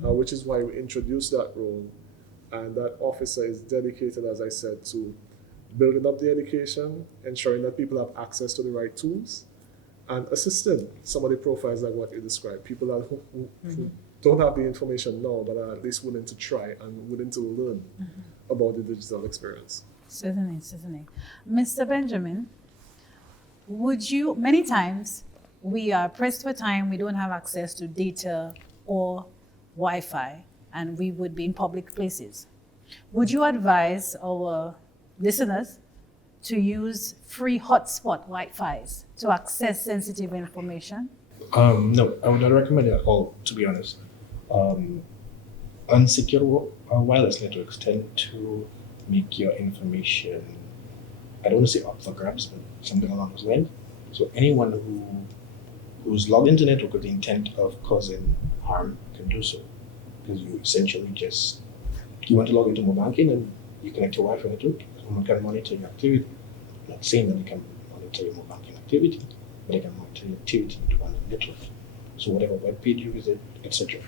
which is why we introduced that role. And that officer is dedicated, as I said, to building up the education, ensuring that people have access to the right tools, and assisting some of the profiles like what you described, people who don't have the information now, but are at least willing to try and willing to learn about the digital experience. Certainly. Mr. Benjamin, many times we are pressed for time, we don't have access to data or Wi-Fi, and we would be in public places. Would you advise our listeners to use free hotspot Wi-Fi's to access sensitive information? No, I would not recommend it at all, to be honest. Unsecure wireless networks tend to make your information, I don't want to say up for grabs, but something along those lines. So anyone who's logged into the network with the intent of causing harm can do so. Because you want to log into MoBankin and you connect your Wi-Fi network, someone can monitor your activity. I'm not saying that they can monitor your MoBankin activity, but they can monitor your activity on the network. So whatever web page you visit, etc.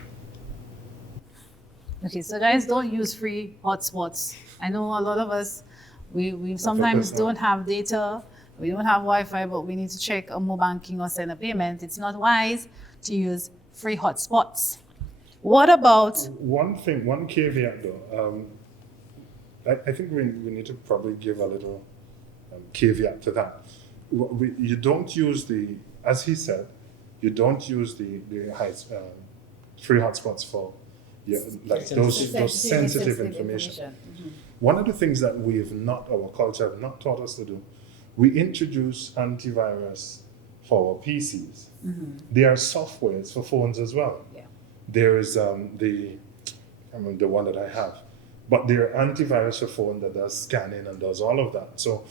Okay, so guys, don't use free hotspots. I know a lot of us, we sometimes don't have data, we don't have Wi-Fi, but we need to check a MoBanking or send a payment. It's not wise to use free hotspots. What about... One caveat though, I think we need to probably give a little caveat to that. you don't use as he said, you don't use the free hotspots for like those sensitive information. One of the things that our culture have not taught us to do, we introduce antivirus for our PCs. There are softwares for phones as well. Yeah. There is the one that I have, but there are antivirus for phone that does scanning and does all of that. So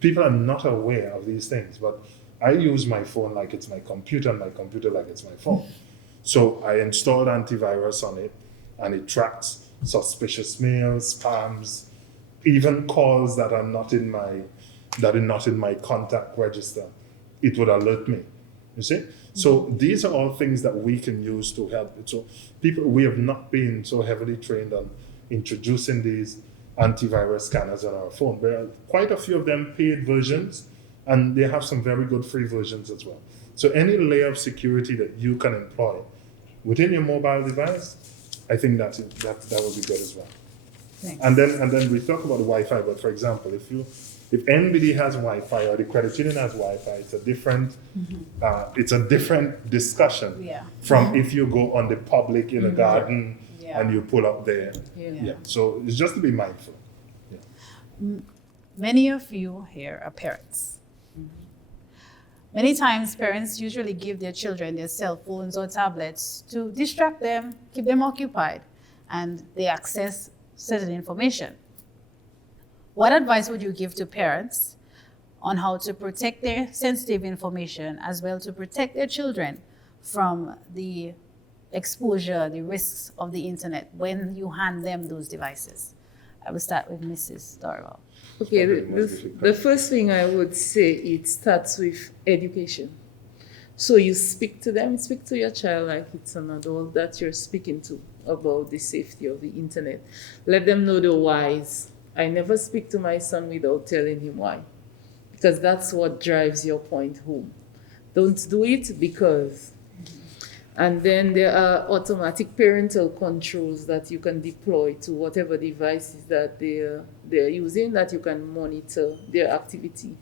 people are not aware of these things, but I use my phone like it's my computer and my computer like it's my phone. So I installed antivirus on it, and it tracks suspicious mails, spams, even calls that are not in my contact register. It would alert me. You see? So these are all things that we can use to help. So we have not been so heavily trained on introducing these antivirus scanners on our phone. There are quite a few of them paid versions, and they have some very good free versions as well. So any layer of security that you can employ within your mobile device, I think that would be good as well. Thanks. And then we talk about the Wi-Fi. But for example, if anybody has Wi-Fi or the credit union has Wi-Fi, it's a different discussion Yeah. from if you go on the public in a garden Yeah. and you pull up there. Yeah. So it's just to be mindful. Many of you here are parents. Many times parents usually give their children their cell phones or tablets to distract them, keep them occupied, and they access certain information. What advice would you give to parents on how to protect their sensitive information as well to protect their children from the exposure, the risks of the internet when you hand them those devices? I will start with Mrs. Dorval. Okay, the first thing I would say, it starts with education. So you speak to your child like it's an adult that you're speaking to about the safety of the internet. Let them know the whys. I never speak to my son without telling him why, because that's what drives your point home. Don't do it because. And then there are automatic parental controls that you can deploy to whatever devices that they're using, that you can monitor their activity.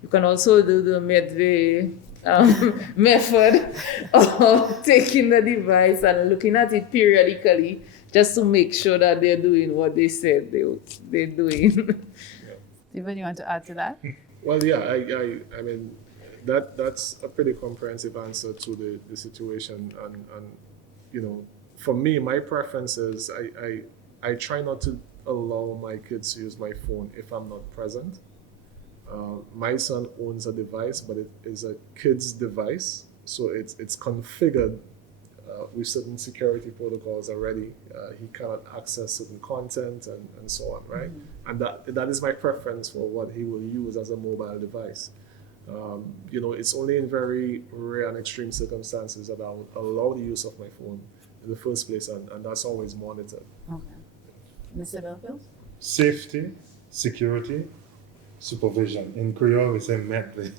You can also do the Medway method of taking the device and looking at it periodically just to make sure that they're doing what they said they're doing. Stephen, you want to add to that? Well, yeah, I mean, that's a pretty comprehensive answer to the situation. And for me, my preference is I try not to allow my kids to use my phone if I'm not present. My son owns a device, but it is a kid's device, so it's configured with certain security protocols already. He cannot access certain content and so on, right? And that is my preference for what he will use as a mobile device. It's only in very rare and extreme circumstances that I would allow the use of my phone in the first place, and that's always monitored. Okay. Mr. Belfield? Safety, security, supervision. In Creole, we say medley.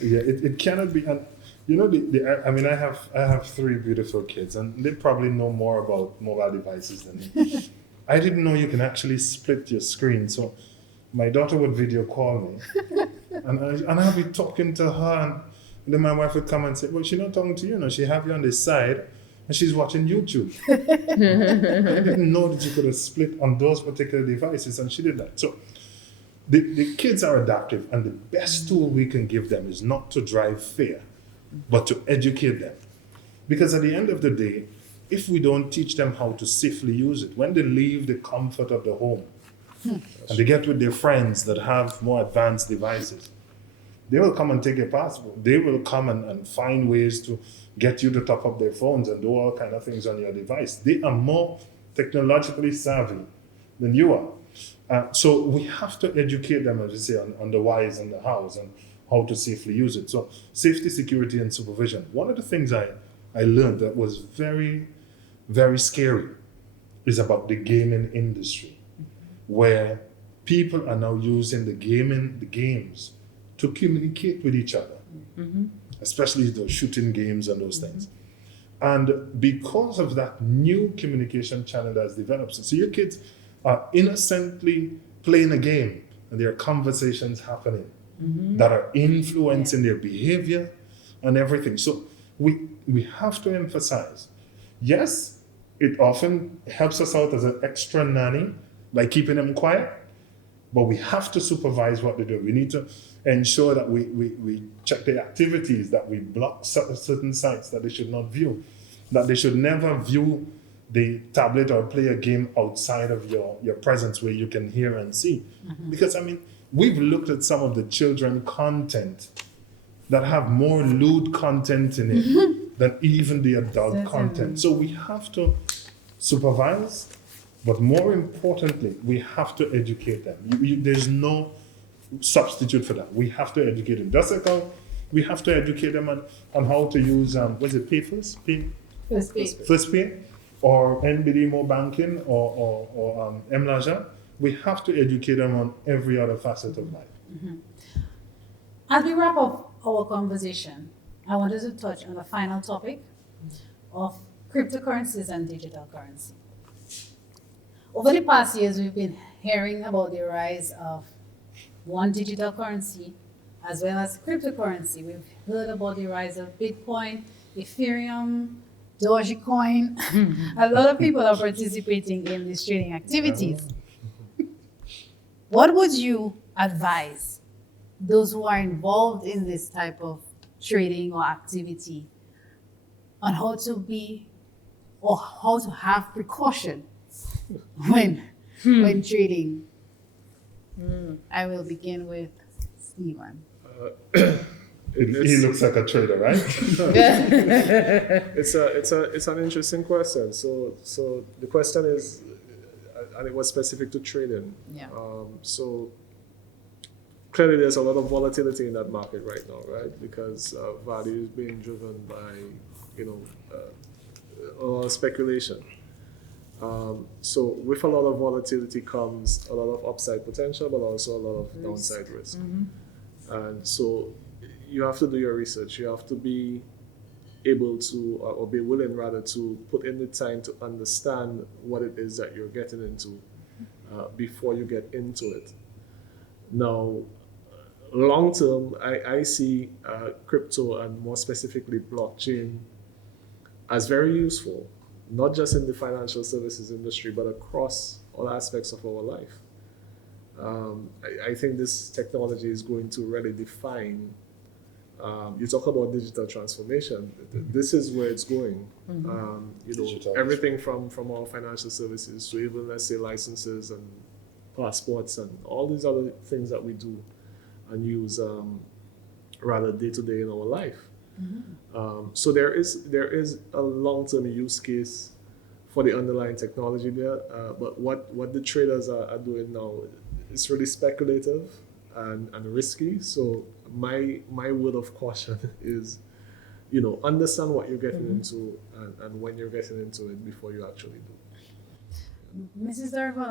It cannot be. And I have 3 beautiful kids, and they probably know more about mobile devices than me. I didn't know you can actually split your screen. So my daughter would video call me, and I'll be talking to her, and then my wife would come and say, "Well, she's not talking to you. She have you on this side, and she's watching YouTube." I didn't know that you could have split on those particular devices, and she did that. So the kids are adaptive, and the best tool we can give them is not to drive fear, but to educate them. Because at the end of the day, if we don't teach them how to safely use it, when they leave the comfort of the home, and they get with their friends that have more advanced devices, they will come and take your passport. They will come and find ways to get you to top up their phones and do all kind of things on your device. They are more technologically savvy than you are. So we have to educate them, as you say, on the whys and the hows and how to safely use it. So safety, security, and supervision. One of the things I learned that was very, very scary is about the gaming industry, where people are now using the games to communicate with each other, especially those shooting games and those things. And because of that new communication channel that's developed, so your kids are innocently playing a game, and there are conversations happening that are influencing their behavior and everything. So we have to emphasize, yes, it often helps us out as an extra nanny by keeping them quiet, but we have to supervise what they do. We need to ensure that we check the activities, that we block certain sites that they should not view, that they should never view the tablet or play a game outside of your presence where you can hear and see. Because, I mean, we've looked at some of the children content that have more lewd content in it than even the adult content. So we have to supervise, but more importantly, we have to educate them. There's no substitute for that. We have to educate them. Just like how we have to educate them on how to use, was it Pay First? First Pay? Or NBD MoBankin or MLajan. We have to educate them on every other facet of life. As we wrap up our conversation, I wanted to touch on the final topic of cryptocurrencies and digital currency. Over the past years, we've been hearing about the rise of one digital currency as well as cryptocurrency. We've heard about the rise of Bitcoin, Ethereum, Dogecoin. A lot of people are participating in these trading activities. What would you advise those who are involved in this type of trading or activity on how to be or how to have precaution when trading? I will begin with Stephen. He looks like a trader, right? It's an interesting question. So the question is, and it was specific to trading. Yeah. So clearly there's a lot of volatility in that market right now, right? Because value is being driven by, a lot of speculation. So with a lot of volatility comes a lot of upside potential, but also a lot of downside risk. And so you have to do your research. You have to be able to, or be willing rather, to put in the time to understand what it is that you're getting into before you get into it. Now, long term, I see crypto and more specifically blockchain as very useful, not just in the financial services industry, but across all aspects of our life. I think this technology is going to really define. You talk about digital transformation. This is where it's going. Everything from our financial services to even, let's say, licenses and passports and all these other things that we do and use rather day to day in our life. So there is a long-term use case for the underlying technology there. But what the traders are doing now, it's really speculative and risky. So my word of caution is, understand what you're getting into and when you're getting into it before you actually do. Mrs. Darville,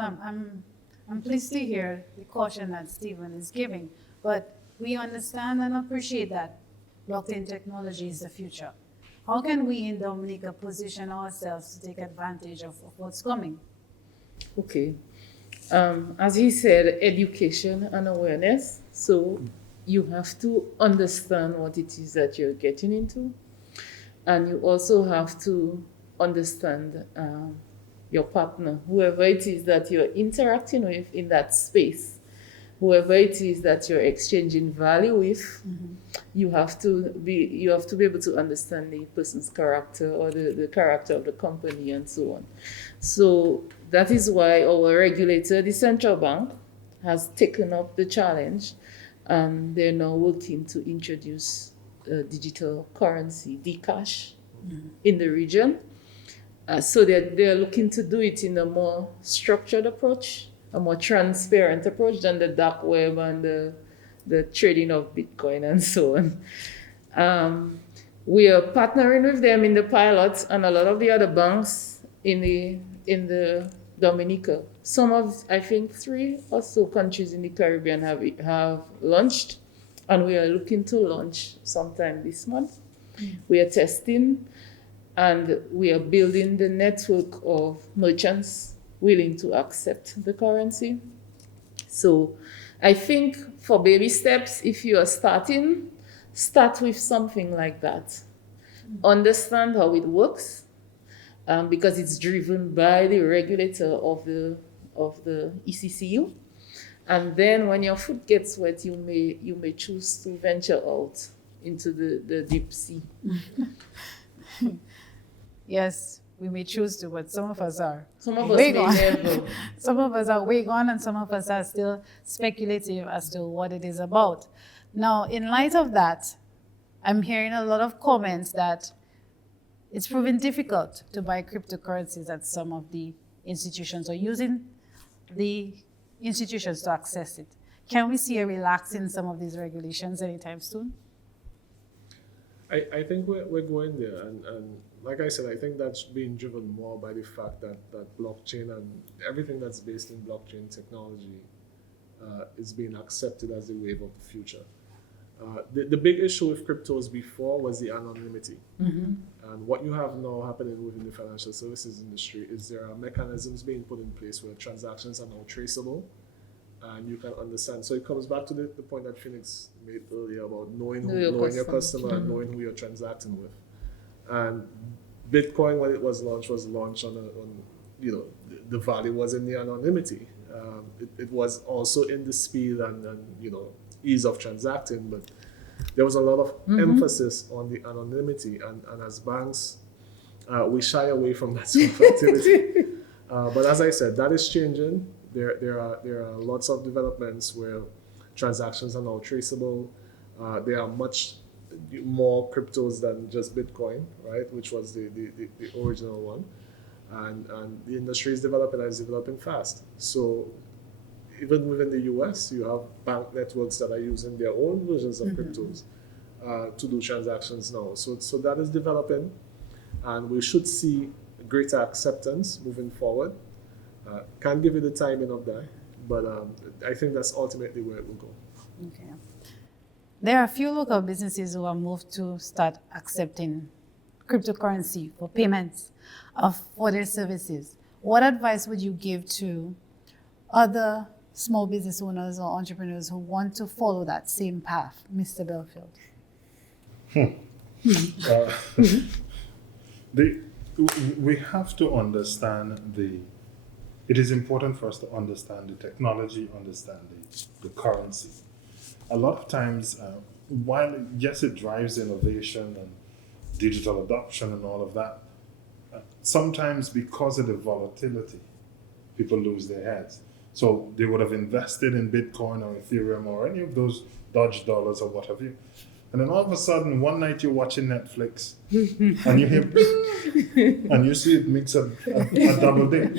I'm pleased to hear the caution that Stephen is giving, but we understand and appreciate that blockchain technology is the future. How can we in Dominica position ourselves to take advantage of what's coming? Okay. As he said, education and awareness. So you have to understand what it is that you're getting into. And you also have to understand your partner, whoever it is that you're interacting with in that space, whoever it is that you're exchanging value with. You have to be able to understand the person's character or the character of the company and so on. So that is why our regulator, the central bank, has taken up the challenge, and they're now working to introduce digital currency, Dcash, in the region. So they're looking to do it in a more structured approach, a more transparent approach than the dark web and the trading of Bitcoin and so on. We are partnering with them in the pilots and a lot of the other banks in the Dominica. Some of, I think, 3 or so countries in the Caribbean have launched, and we are looking to launch sometime this month. We are testing, and we are building the network of merchants willing to accept the currency. So I think for baby steps, if you are starting, start with something like that. Understand how it works, because it's driven by the regulator of the ECCU. And then when your foot gets wet, you may choose to venture out into the deep sea. Yes, we may choose to, but some of us are Some of us way may gone. never. Some of us are way gone, and some of us are still speculative as to what it is about. Now, in light of that, I'm hearing a lot of comments that it's proven difficult to buy cryptocurrencies at some of the institutions, or using the institutions to access it. Can we see a relax in some of these regulations anytime soon? I think we're going there, and like I said, I think that's being driven more by the fact that blockchain and everything that's based in blockchain technology is being accepted as the wave of the future. The big issue with cryptos before was the anonymity. And what you have now happening within the financial services industry is there are mechanisms being put in place where transactions are now traceable, and you can understand. So it comes back to the point that Phoenix made earlier about knowing your customer and knowing who you're transacting with. And Bitcoin, when it was launched on the value was in the anonymity. It was also in the speed and ease of transacting, but there was a lot of emphasis on the anonymity, and as banks, we shy away from that sort of activity. But as I said, that is changing. There are lots of developments where transactions are now traceable. There are much more cryptos than just Bitcoin, right? Which was the original one, and the industry is developing and is developing fast. So even within the US, you have bank networks that are using their own versions of cryptos to do transactions now. So that is developing, and we should see greater acceptance moving forward. Can't give you the timing of that, but I think that's ultimately where it will go. Okay. There are a few local businesses who have moved to start accepting cryptocurrency for payments for their services. What advice would you give to other small business owners or entrepreneurs who want to follow that same path, Mr. Belfield? We have to understand it is important for us to understand the technology, understand the currency. A lot of times, while yes, it drives innovation and digital adoption and all of that, sometimes because of the volatility, people lose their heads. So they would have invested in Bitcoin or Ethereum or any of those Dodge dollars or what have you. And then all of a sudden, one night you're watching Netflix and you hear bing, and you see it makes a double dip.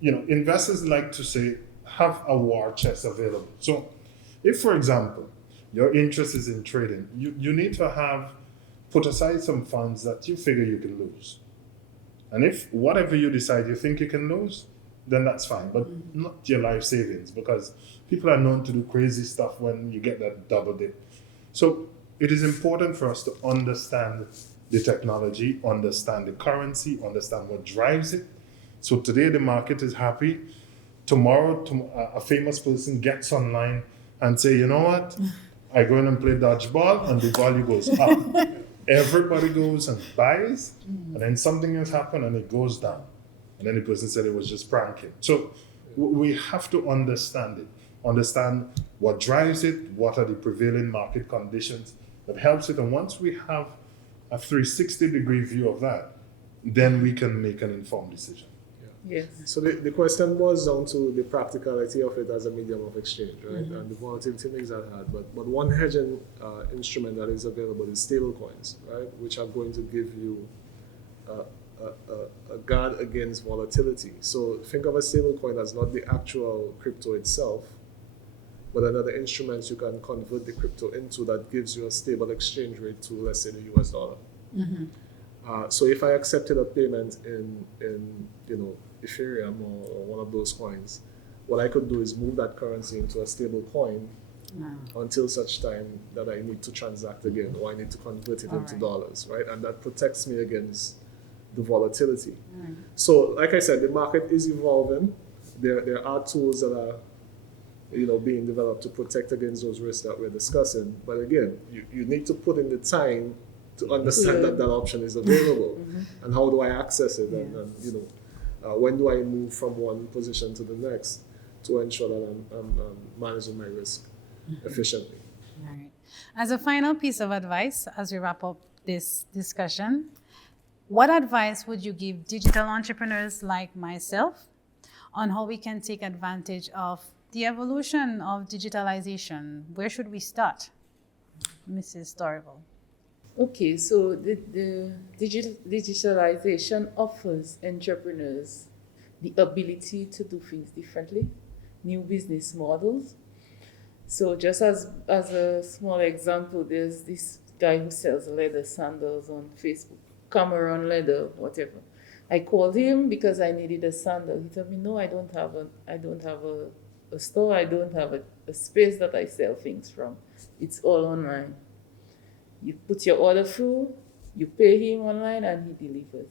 Investors like to say, have a war chest available. So if, for example, your interest is in trading, you need to put aside some funds that you figure you can lose. And if whatever you decide you think you can lose, then that's fine, but not your life savings, because people are known to do crazy stuff when you get that double dip. So it is important for us to understand the technology, understand the currency, understand what drives it. So today the market is happy. Tomorrow, a famous person gets online and say, you know what? I go in and play dodgeball and the value goes up. Everybody goes and buys, and then something has happened and it goes down. And then the person said it was just pranking. So we have to understand it, understand what drives it, what are the prevailing market conditions that helps it. And once we have a 360-degree view of that, then we can make an informed decision. Yes. So the question boils down to the practicality of it as a medium of exchange, right? And the volatility makes that hard. But one hedging instrument that is available is stable coins, right? Which are going to give you a guard against volatility. So think of a stable coin as not the actual crypto itself, but another instrument you can convert the crypto into that gives you a stable exchange rate to, let's say, the US dollar. So if I accepted a payment in Ethereum or one of those coins, what I could do is move that currency into a stable coin until such time that I need to transact again, or I need to convert it into dollars, right? And that protects me against the volatility. So like I said, the market is evolving. There are tools that are being developed to protect against those risks that we're discussing. But again, you need to put in the time to understand that option is available, and how do I access it, and when do I move from one position to the next to ensure that I'm managing my risk efficiently. All right. As a final piece of advice, as we wrap up this discussion, what advice would you give digital entrepreneurs like myself on how we can take advantage of the evolution of digitalization? Where should we start? Mrs. Storival. Okay, so the digitalization offers entrepreneurs the ability to do things differently, new business models. So just as a small example, there's this guy who sells leather sandals on Facebook, Cameron Leather, whatever. I called him because I needed a sandal. He told me, no, I don't have a store, I don't have a space that I sell things from. It's all online. You put your order through, you pay him online, and he delivers.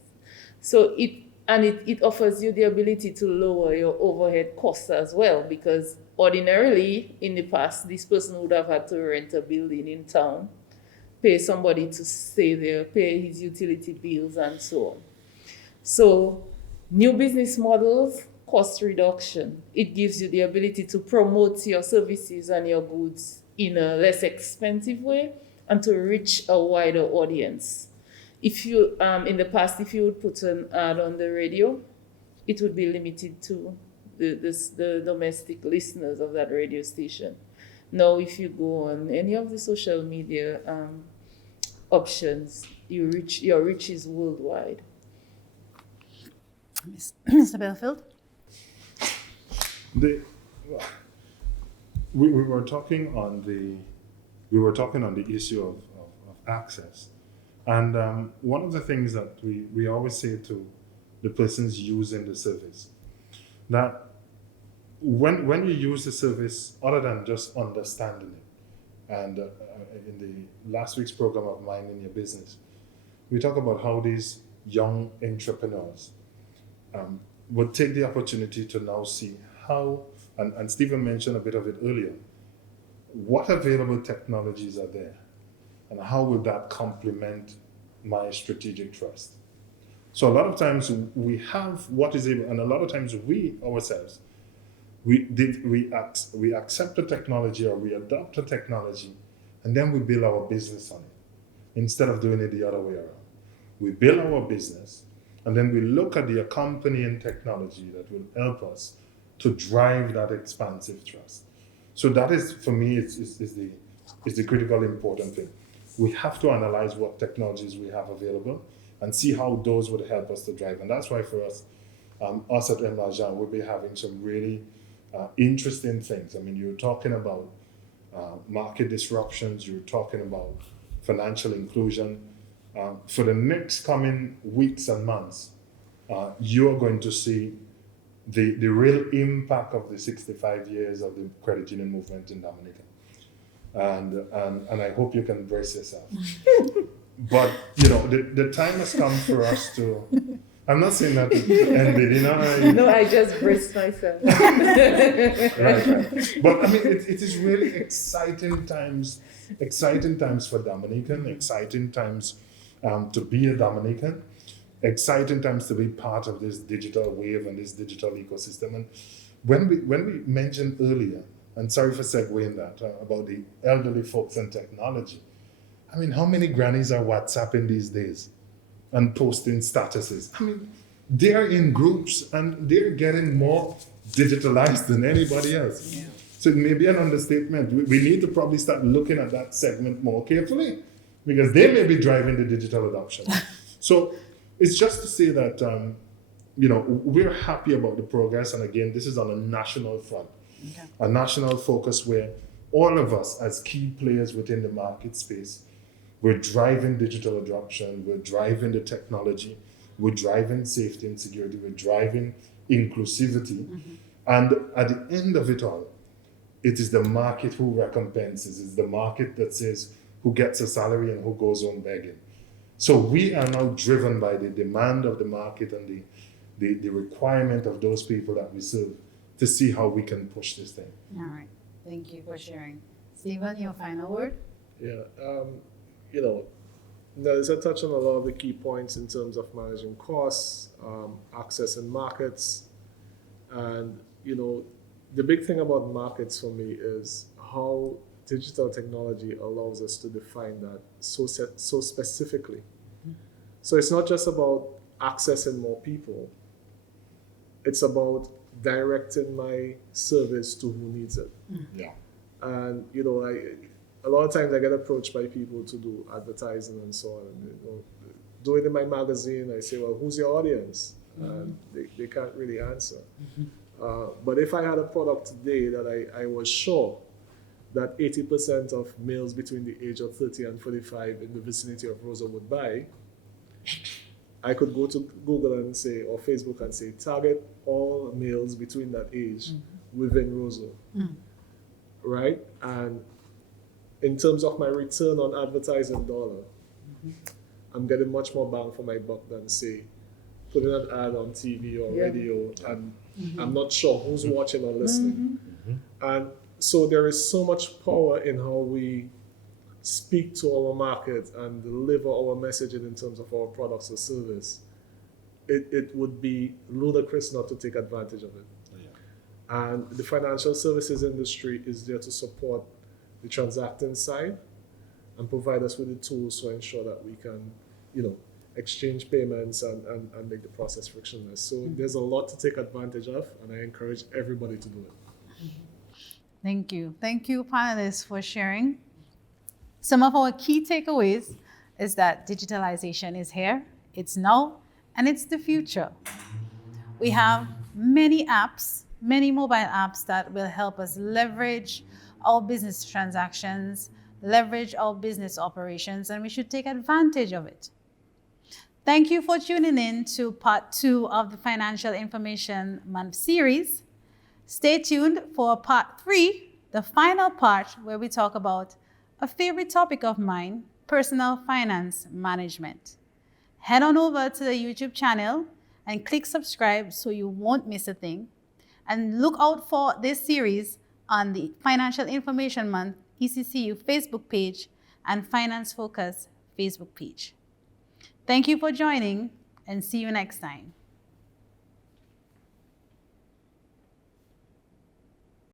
So it offers you the ability to lower your overhead costs as well, because ordinarily in the past, this person would have had to rent a building in town, pay somebody to stay there, pay his utility bills, and so on. So new business models, cost reduction. It gives you the ability to promote your services and your goods in a less expensive way and to reach a wider audience. If you, in the past, if you would put an ad on the radio, it would be limited to the domestic listeners of that radio station. Now, if you go on any of the social media options, your reach is worldwide. Mr. Belfield? We were talking on the issue of access, and one of the things that we always say to the persons using the service, that when you use the service, other than just understanding it, and in the last week's program of Minding Your Business, we talk about how these young entrepreneurs would take the opportunity to now see how, and Stephen mentioned a bit of it earlier, what available technologies are there and how will that complement my strategic trust. So a lot of times we have what is able, and a lot of times we ourselves, we accept the technology or we adopt the technology and then we build our business on it instead of doing it the other way around. We build our business and then we look at the accompanying technology that will help us to drive that expansive trust. So that is, for me, is the critical important thing. We have to analyze what technologies we have available and see how those would help us to drive. And that's why for us at MLajan, we'll be having some really interesting things. I mean, you're talking about market disruptions, you're talking about financial inclusion. For the next coming weeks and months, you're going to see the real impact of the 65 years of the credit union movement in Dominica. And I hope you can brace yourself. But, the time has come for us to, I'm not saying that to end it, No, I just braced myself. Right. But I mean, it is really exciting times for Dominican, exciting times to be a Dominican, exciting times to be part of this digital wave and this digital ecosystem. And when we mentioned earlier, and sorry for segueing that, about the elderly folks and technology, I mean, how many grannies are WhatsApping these days and posting statuses? I mean, they're in groups and they're getting more digitalized than anybody else. Yeah. So it may be an understatement. We need to probably start looking at that segment more carefully because they may be driving the digital adoption. So it's just to say that, we're happy about the progress. And again, this is on a national front, a national focus where all of us as key players within the market space, we're driving digital adoption, we're driving the technology, we're driving safety and security, we're driving inclusivity. Mm-hmm. And at the end of it all, it is the market who recompenses. It's the market that says who gets a salary and who goes home begging. So we are now driven by the demand of the market and the requirement of those people that we serve to see how we can push this thing. All right. Thank you for sharing. Stephen, your final word? Yeah, you know, there's a touch on a lot of the key points in terms of managing costs, accessing markets, and the big thing about markets for me is how digital technology allows us to define that so specifically. So it's not just about accessing more people; it's about directing my service to who needs it. Yeah. And a lot of times I get approached by people to do advertising and so on. And, do it in my magazine. I say, well, who's your audience? And they can't really answer. But if I had a product today that I was sure that 80% of males between the age of 30 and 45 in the vicinity of Rosa would buy, I could go to Google and say, or Facebook and say, target all males between that age within Rosa. Right? And in terms of my return on advertising dollar, I'm getting much more bang for my buck than, say, putting an ad on TV or radio, and I'm not sure who's watching or listening. And so there is so much power in how we speak to our market and deliver our messaging in terms of our products or service. It would be ludicrous not to take advantage of it. And the financial services industry is there to support the transacting side and provide us with the tools to ensure that we can, exchange payments and make the process frictionless. So there's a lot to take advantage of, and I encourage everybody to do it. Thank you. Thank you, panelists, for sharing. Some of our key takeaways is that digitalization is here, it's now, and it's the future. We have many apps, many mobile apps that will help us leverage our business transactions, leverage our business operations, and we should take advantage of it. Thank you for tuning in to part 2 of the Financial Information Month series. Stay tuned for part 3, the final part, where we talk about a favorite topic of mine, personal finance management. Head on over to the YouTube channel and click subscribe so you won't miss a thing. And look out for this series on the Financial Information Month ECCU Facebook page and Finance Focus Facebook page. Thank you for joining, and see you next time.